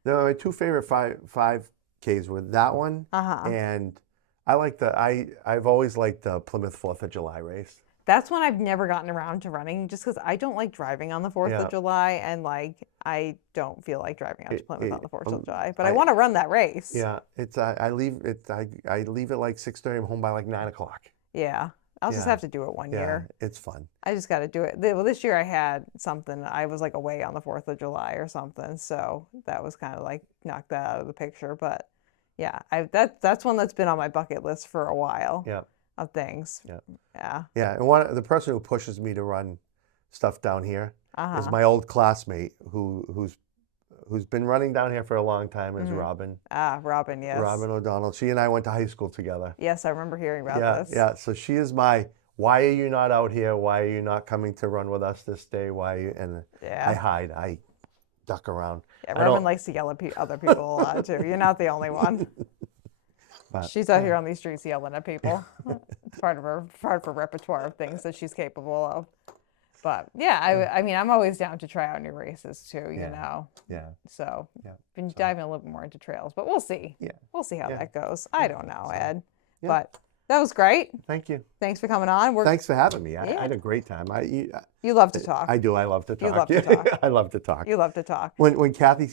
No, my 2 favorite 5Ks were that one and I've always liked the Plymouth 4th of July race. That's one I've never gotten around to running just because I don't like driving on the 4th of July, and like I don't feel like driving out to Plymouth on the 4th of July. But I want to run that race. Yeah, I leave it like 6:30. I'm home by like 9 o'clock. Yeah, I'll just have to do it one year. It's fun. I just got to do it. Well, this year I had something. I was like away on the 4th of July or something, so that was kind of like knocked that out of the picture. But yeah, that's one that's been on my bucket list for a while. Yeah. of things. Yeah. Yeah. Yeah, and the person who pushes me to run stuff down here is Uh-huh. my old classmate who's been running down here for a long time, is Robin. Ah, Robin, yes. Robin O'Donnell. She and I went to high school together. Yes, I remember hearing about Yeah, this. yeah. So she is my, why are you not out here? Why are you not coming to run with us this day? Why are you? And Yeah. I hide. I duck around. Yeah, Robin likes to yell at other people a lot too. You're not the only one. But, She's out here on these streets yelling at people. It's part of her repertoire of things that she's capable of. But yeah, I mean, I'm always down to try out new races too, you know. Yeah. So, Yeah. been diving a little bit more into trails, but we'll see. Yeah. We'll see how Yeah. that goes. I don't know, Ed. Yeah. But that was great. Thank you. Thanks for coming on. Thanks for having me. I Yeah. had a great time. You love to talk. I do. I love to talk. You love to talk. I love to talk. You love to talk. When Kathy,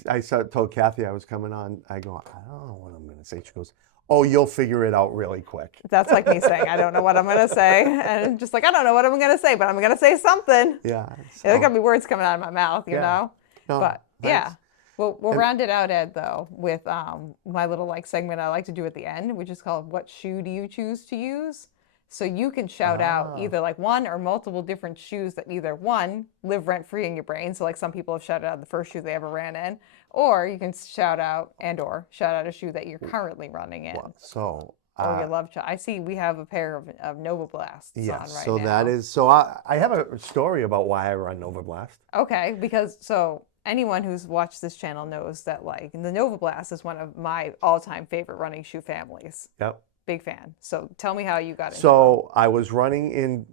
told Kathy I was coming on, I go, I don't know what I'm going to say. She goes, oh, you'll figure it out really quick. That's like me saying, I don't know what I'm going to say. And just like, I don't know what I'm going to say, but I'm going to say something. Yeah. There's got to be words coming out of my mouth, you know? No, But thanks. yeah. We'll round it out, Ed, though, with my little segment I like to do at the end, which is called What Shoe Do You Choose to Use? So you can shout out either one or multiple different shoes that either one, live rent-free in your brain. So like some people have shouted out the first shoe they ever ran in, or you can shout out a shoe that you're currently running in. So, you love I see we have a pair of Nova Blasts on right so now. that is, so I have a story about why I run Nova Blast. Okay, because anyone who's watched this channel knows that the Nova Blast is one of my all-time favorite running shoe families. Yep. Big fan. So tell me how you got into So I was running in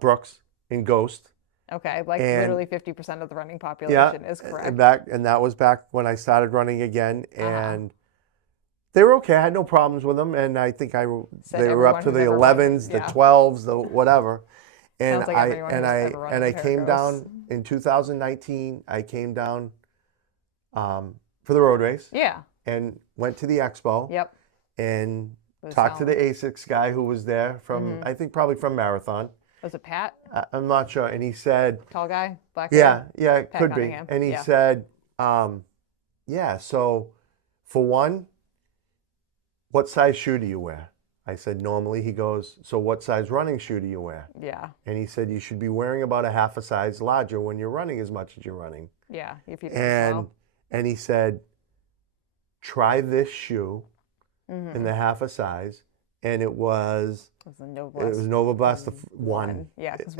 Brooks in Ghost. Okay, literally 50% of the running Yeah, population is correct. and that was back when I started running again, and they were okay. I had no problems with them, and I think they were up to the 11s, the 12s, the whatever. And Sounds like everyone who's ever run I with came Paragos. down in 2019. I came down for the road race. Yeah. And went to the expo. Yep. And talked to the ASICS guy who was there from, I think probably from Marathon. Was it Pat? I'm not sure. And he said, Tall guy, black hair? yeah, it Pat could Cunningham. be. And he said, so for one, what size shoe do you wear? I said, normally. He goes, so what size running shoe do you wear? Yeah. And he said, you should be wearing about a half a size larger when you're running as much as you're running. Yeah, your feet are small. And he said, try this shoe in the half a size, and it was Nova Blast 1. Yeah, because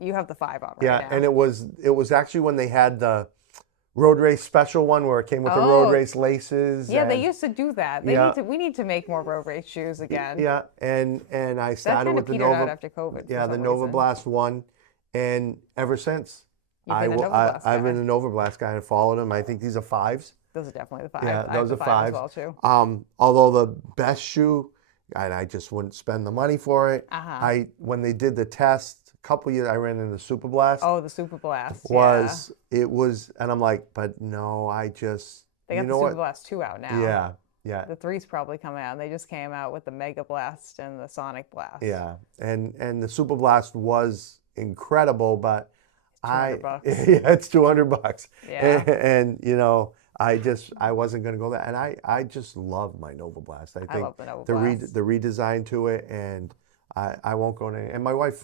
you have the 5 on right now. And it was actually when they had the road race special one where it came with the road race laces. Yeah, they used to do that. We need to make more road race shoes again. Yeah, and I started with the Nova Nova after COVID. Yeah, the Nova Blast 1, and ever since I've been a Nova Blast guy and followed him. I think these are 5s. Those are definitely the 5. Yeah, those are 5s as well too. Although the best shoe, and I just wouldn't spend the money for it. When they did the test a couple years, I ran in the Super Blast. Oh, the Super Blast. It was, and I'm like, but no, they got the Super Blast 2 out now. Yeah. The 3's probably coming out. And they just came out with the Mega Blast and the Sonic Blast. Yeah, and the Super Blast was incredible, but $200. Yeah, it's $200. Yeah. And I wasn't going to go there. And I just love my Nova Blast. I think love the Nova Blast. the redesign to it, and I won't go to any. And my wife,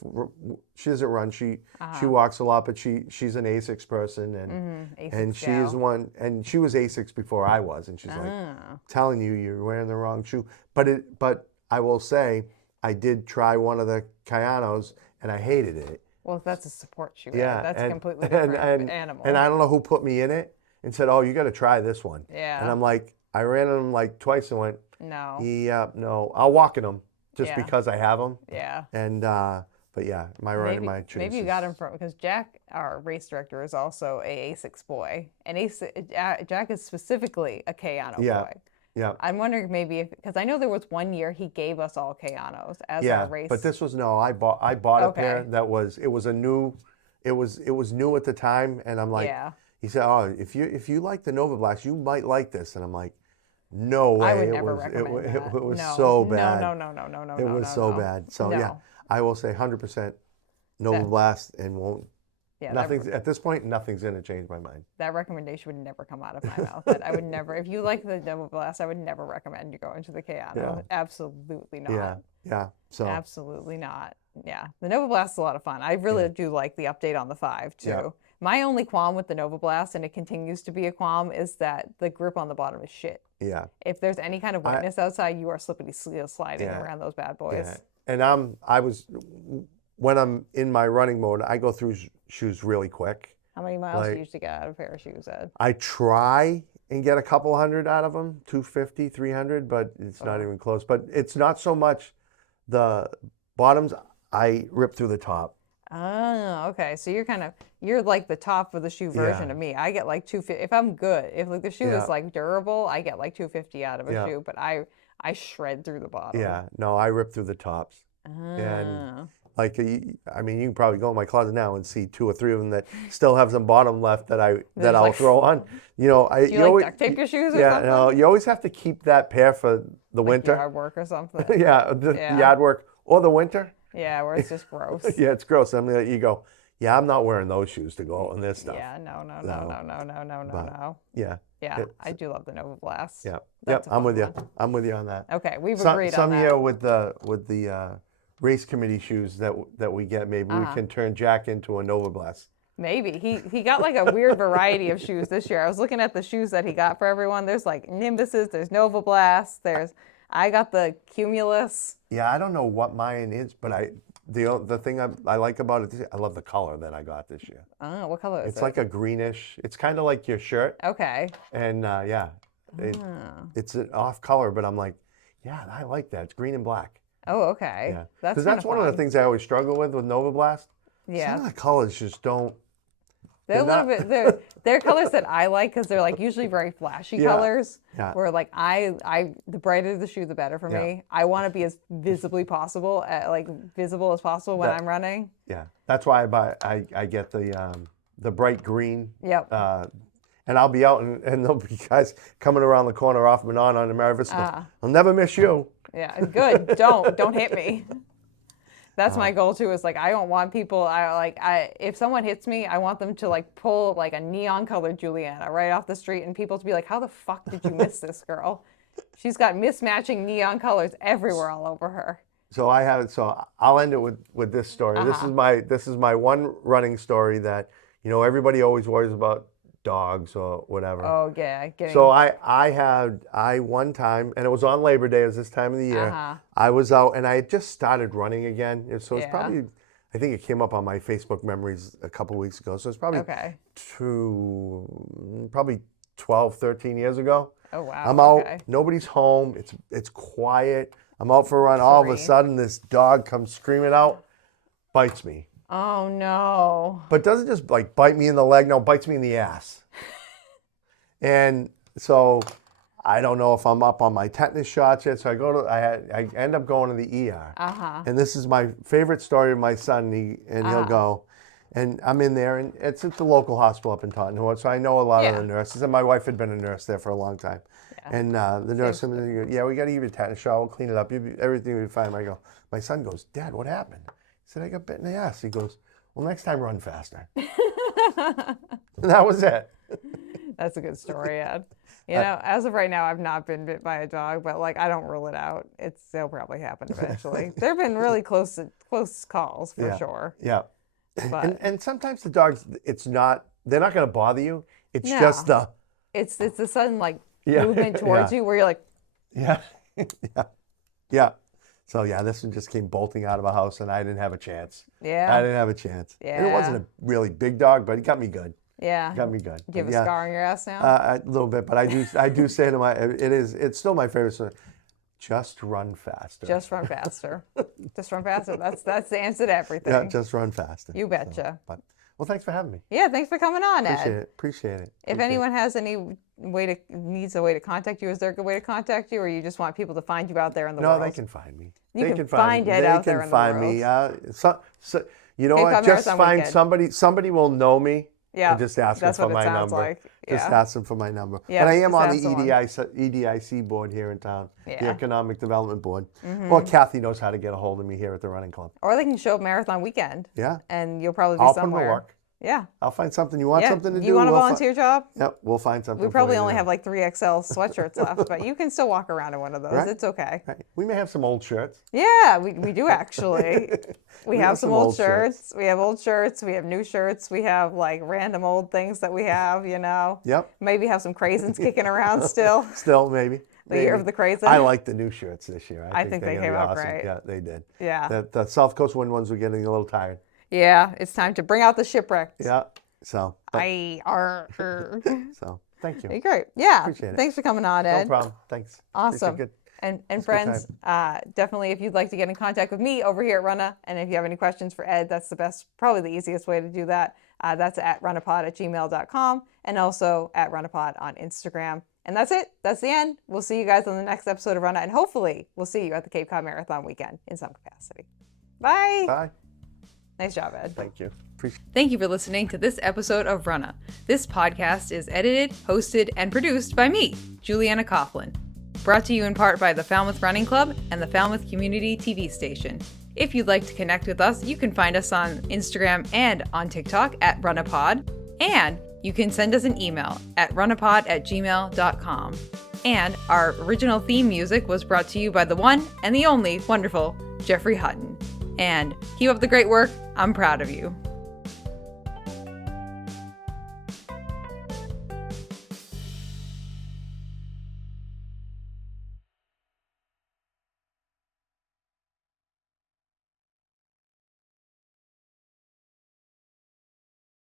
she doesn't run. She walks a lot, but she's an ASICS person, and she is one. And she was ASICS before I was, and she's like, telling you're wearing the wrong shoe. But I will say, I did try one of the Kayanos, and I hated it. Well, that's a support shoe. Yeah, that's a completely different animal. And I don't know who put me in it and said, "Oh, you got to try this one." Yeah. And I'm like, I ran them twice and went, no. Yeah, no, I'll walk in them just because I have them. Yeah. And but yeah, my choice. Maybe you got them because Jack, our race director, is also a ASICS boy, and Jack is specifically a Kayano boy. Yeah. I'm wondering because I know there was one year he gave us all Kayanos as our race. But this was I bought a pair that was new at the time, and I'm like, he said, "Oh, if you like the Nova Blast, you might like this," and I'm like, "No way!" I would never recommend that. It was so bad. No. It was so bad. So yeah, I will say 100% Nova Blast, and won't. Yeah, at this point, nothing's going to change my mind. That recommendation would never come out of my mouth. I would never, if you like the Nova Blast, I would never recommend you go into the Kayano. Yeah. Absolutely not. Yeah. Yeah. So Absolutely not. Yeah, the Nova Blast is a lot of fun. I really do like the update on the 5 too. Yeah. My only qualm with the Nova Blast, and it continues to be a qualm, is that the grip on the bottom is shit. yeah. If there's any kind of wetness outside, you are slippity sliding Yeah. around those bad boys. Yeah. And when I'm in my running mode, I go through shoes really quick. How many miles do you usually get out of a pair of shoes, Ed? I try and get a couple hundred out of them, 250, 300, but it's not even close. But it's not so much the bottoms. I rip through the top. Oh, okay. So you're like the top of the shoe version of me. I get like 250 if I'm good. If like the shoe is like durable, I get like 250 out of a shoe, but I shred through the bottom. Yeah, no, I rip through the tops. And like, I mean, you can probably go in my closet now and see 2 or 3 of them that still have some bottom left that I'll like, throw on. You know, do you always duct tape your shoes or something? No, you always have to keep that pair for the winter. Yard work or something. The yard work or the winter. Yeah, where it's just gross. Yeah, it's gross. I mean, you go, yeah, I'm not wearing those shoes to go on this stuff. Yeah, no. Yeah. Yeah, I do love the Nova Blast. Yeah. That's I'm with you. I'm with you on that. Okay, we've agreed on that. Some year with the race committee shoes that we get, maybe we can turn Jack into a Nova Blast. Maybe. He got like a weird variety of shoes this year. I was looking at the shoes that he got for everyone. There's like Nimbuses, there's Nova Blasts, I got the Cumulus. Yeah, I don't know what mine is, but the thing I like about it, I love the color that I got this year. Oh, what color is it? It's like a greenish. It's kind of like your shirt. Okay. And it's an off color, but I'm like, yeah, I like that. It's green and black. Oh, okay. Yeah. That's one of the things I always struggle with Nova Blast. Yeah. Some of the colors just don't. They're a little bit. They're colors that I like because they're like usually very flashy colors. Yeah. Where like the brighter the shoe, the better for me. I want to be as visible as possible when I'm running. Yeah, that's why I get the bright green. Yep. And I'll be out and there'll be guys coming around the corner off and on the Maravista. I'll never miss you. Yeah, good. Don't hit me. That's my goal too. Is like I don't want people. If someone hits me, I want them to like pull like a neon colored Juliana right off the street, and people to be like, "How the fuck did you miss this girl? She's got mismatching neon colors everywhere all over her." So I have it. So I'll end it with this story. This is my one running story that everybody always worries about dogs or whatever. Oh yeah. So I one time, and it was on Labor Day, it was this time of the year. I was out and I had just started running again. So it's probably, I think it came up on my Facebook memories a couple weeks ago. So it's probably probably 12, 13 years ago. Oh wow. I'm out, nobody's home, it's quiet. I'm out for a run. All of a sudden this dog comes screaming out, bites me. Oh no. But doesn't just like bite me in the leg, no, bites me in the ass. And so I don't know if I'm up on my tetanus shots yet. So I end up going to the ER. And this is my favorite story of my son. He'll go, and I'm in there, and it's at the local hospital up in Taunton. So I know a lot of the nurses, and my wife had been a nurse there for a long time. And the nurse said, "Yeah, we got to give you a tetanus shot. We'll clean it up. Everything will be fine." I go, my son goes, "Dad, what happened?" I said, "I got bit in the ass." He goes, "Well, next time run faster." And that was it. That's a good story, Ed. As of right now, I've not been bit by a dog, but like I don't rule it out. It'll probably happen eventually. There've been really close calls for sure. Yeah. But and sometimes the dogs, they're not going to bother you. It's just the. It's the sudden like movement towards you where you're like. Yeah. So this one just came bolting out of a house, and I didn't have a chance. Yeah. I didn't have a chance. Yeah. And it wasn't a really big dog, but he got me good. Yeah. Got me good. Do you have a scar on your ass now? A little bit, but I do say to it's still my favorite story. Just run faster. Just run faster. Just run faster. That's the answer to everything. Yeah, just run faster. You betcha. Well, thanks for having me. Yeah, thanks for coming on, Ed. Appreciate it. If anyone has needs a way to contact you, is there a good way to contact you, or you just want people to find you out there in the world? No, they can find me. They can find Ed out there in the world. They can find me. You know what? Just find somebody will know me. Yeah, and just ask them for my number. Like. Yeah. Just ask them for my number. Yeah, and I am on the EDIC board here in town, the Economic Development Board. Well, Kathy knows how to get a hold of me here at the running club. Or they can show up marathon weekend. Yeah. And you'll probably be I'll somewhere. put in the work. Yeah. I'll find something. You want Yeah. something to do? You want a We'll volunteer job? Yep, we'll find something. We probably for you. only have like 3XL sweatshirts left, but you can still walk around in one of those. Right. It's okay. Right. We may have some old shirts. Yeah, we do actually. We have some old shirts. shirts. We have old shirts. We have new shirts. We have like random old things that we have, you know. Yep. Maybe have some craisins kicking around still. Still, maybe. The year of the craisin. I like the new shirts this year. I think they came out awesome. great. Yeah, they did. Yeah. The South Coast Wind ones were getting a little tired. Yeah, it's time to bring out the shipwrecks. Yeah. So. So, thank you. you're great. Yeah. Appreciate it. Thanks for coming on, Ed. No problem. Thanks. Awesome. Appreciate it. And friends, definitely if you'd like to get in contact with me over here at Runnah, and if you have any questions for Ed, that's the best, probably the easiest way to do that. That's at runnahpod@gmail.com and also at runnahpod on Instagram. And that's it. That's the end. We'll see you guys on the next episode of Runnah, and hopefully we'll see you at the Cape Cod Marathon weekend in some capacity. Bye. Bye. Nice job, Ed. Thank you. Thank you for listening to this episode of Runnah. This podcast is edited, hosted, and produced by me, Juliana Coughlin. Brought to you in part by the Falmouth Running Club and the Falmouth Community TV station. If you'd like to connect with us, you can find us on Instagram and on TikTok at runnahpod, and you can send us an email at runnahpod@gmail.com. And our original theme music was brought to you by the one and the only wonderful Jeffrey Hutton. And keep up the great work. I'm proud of you.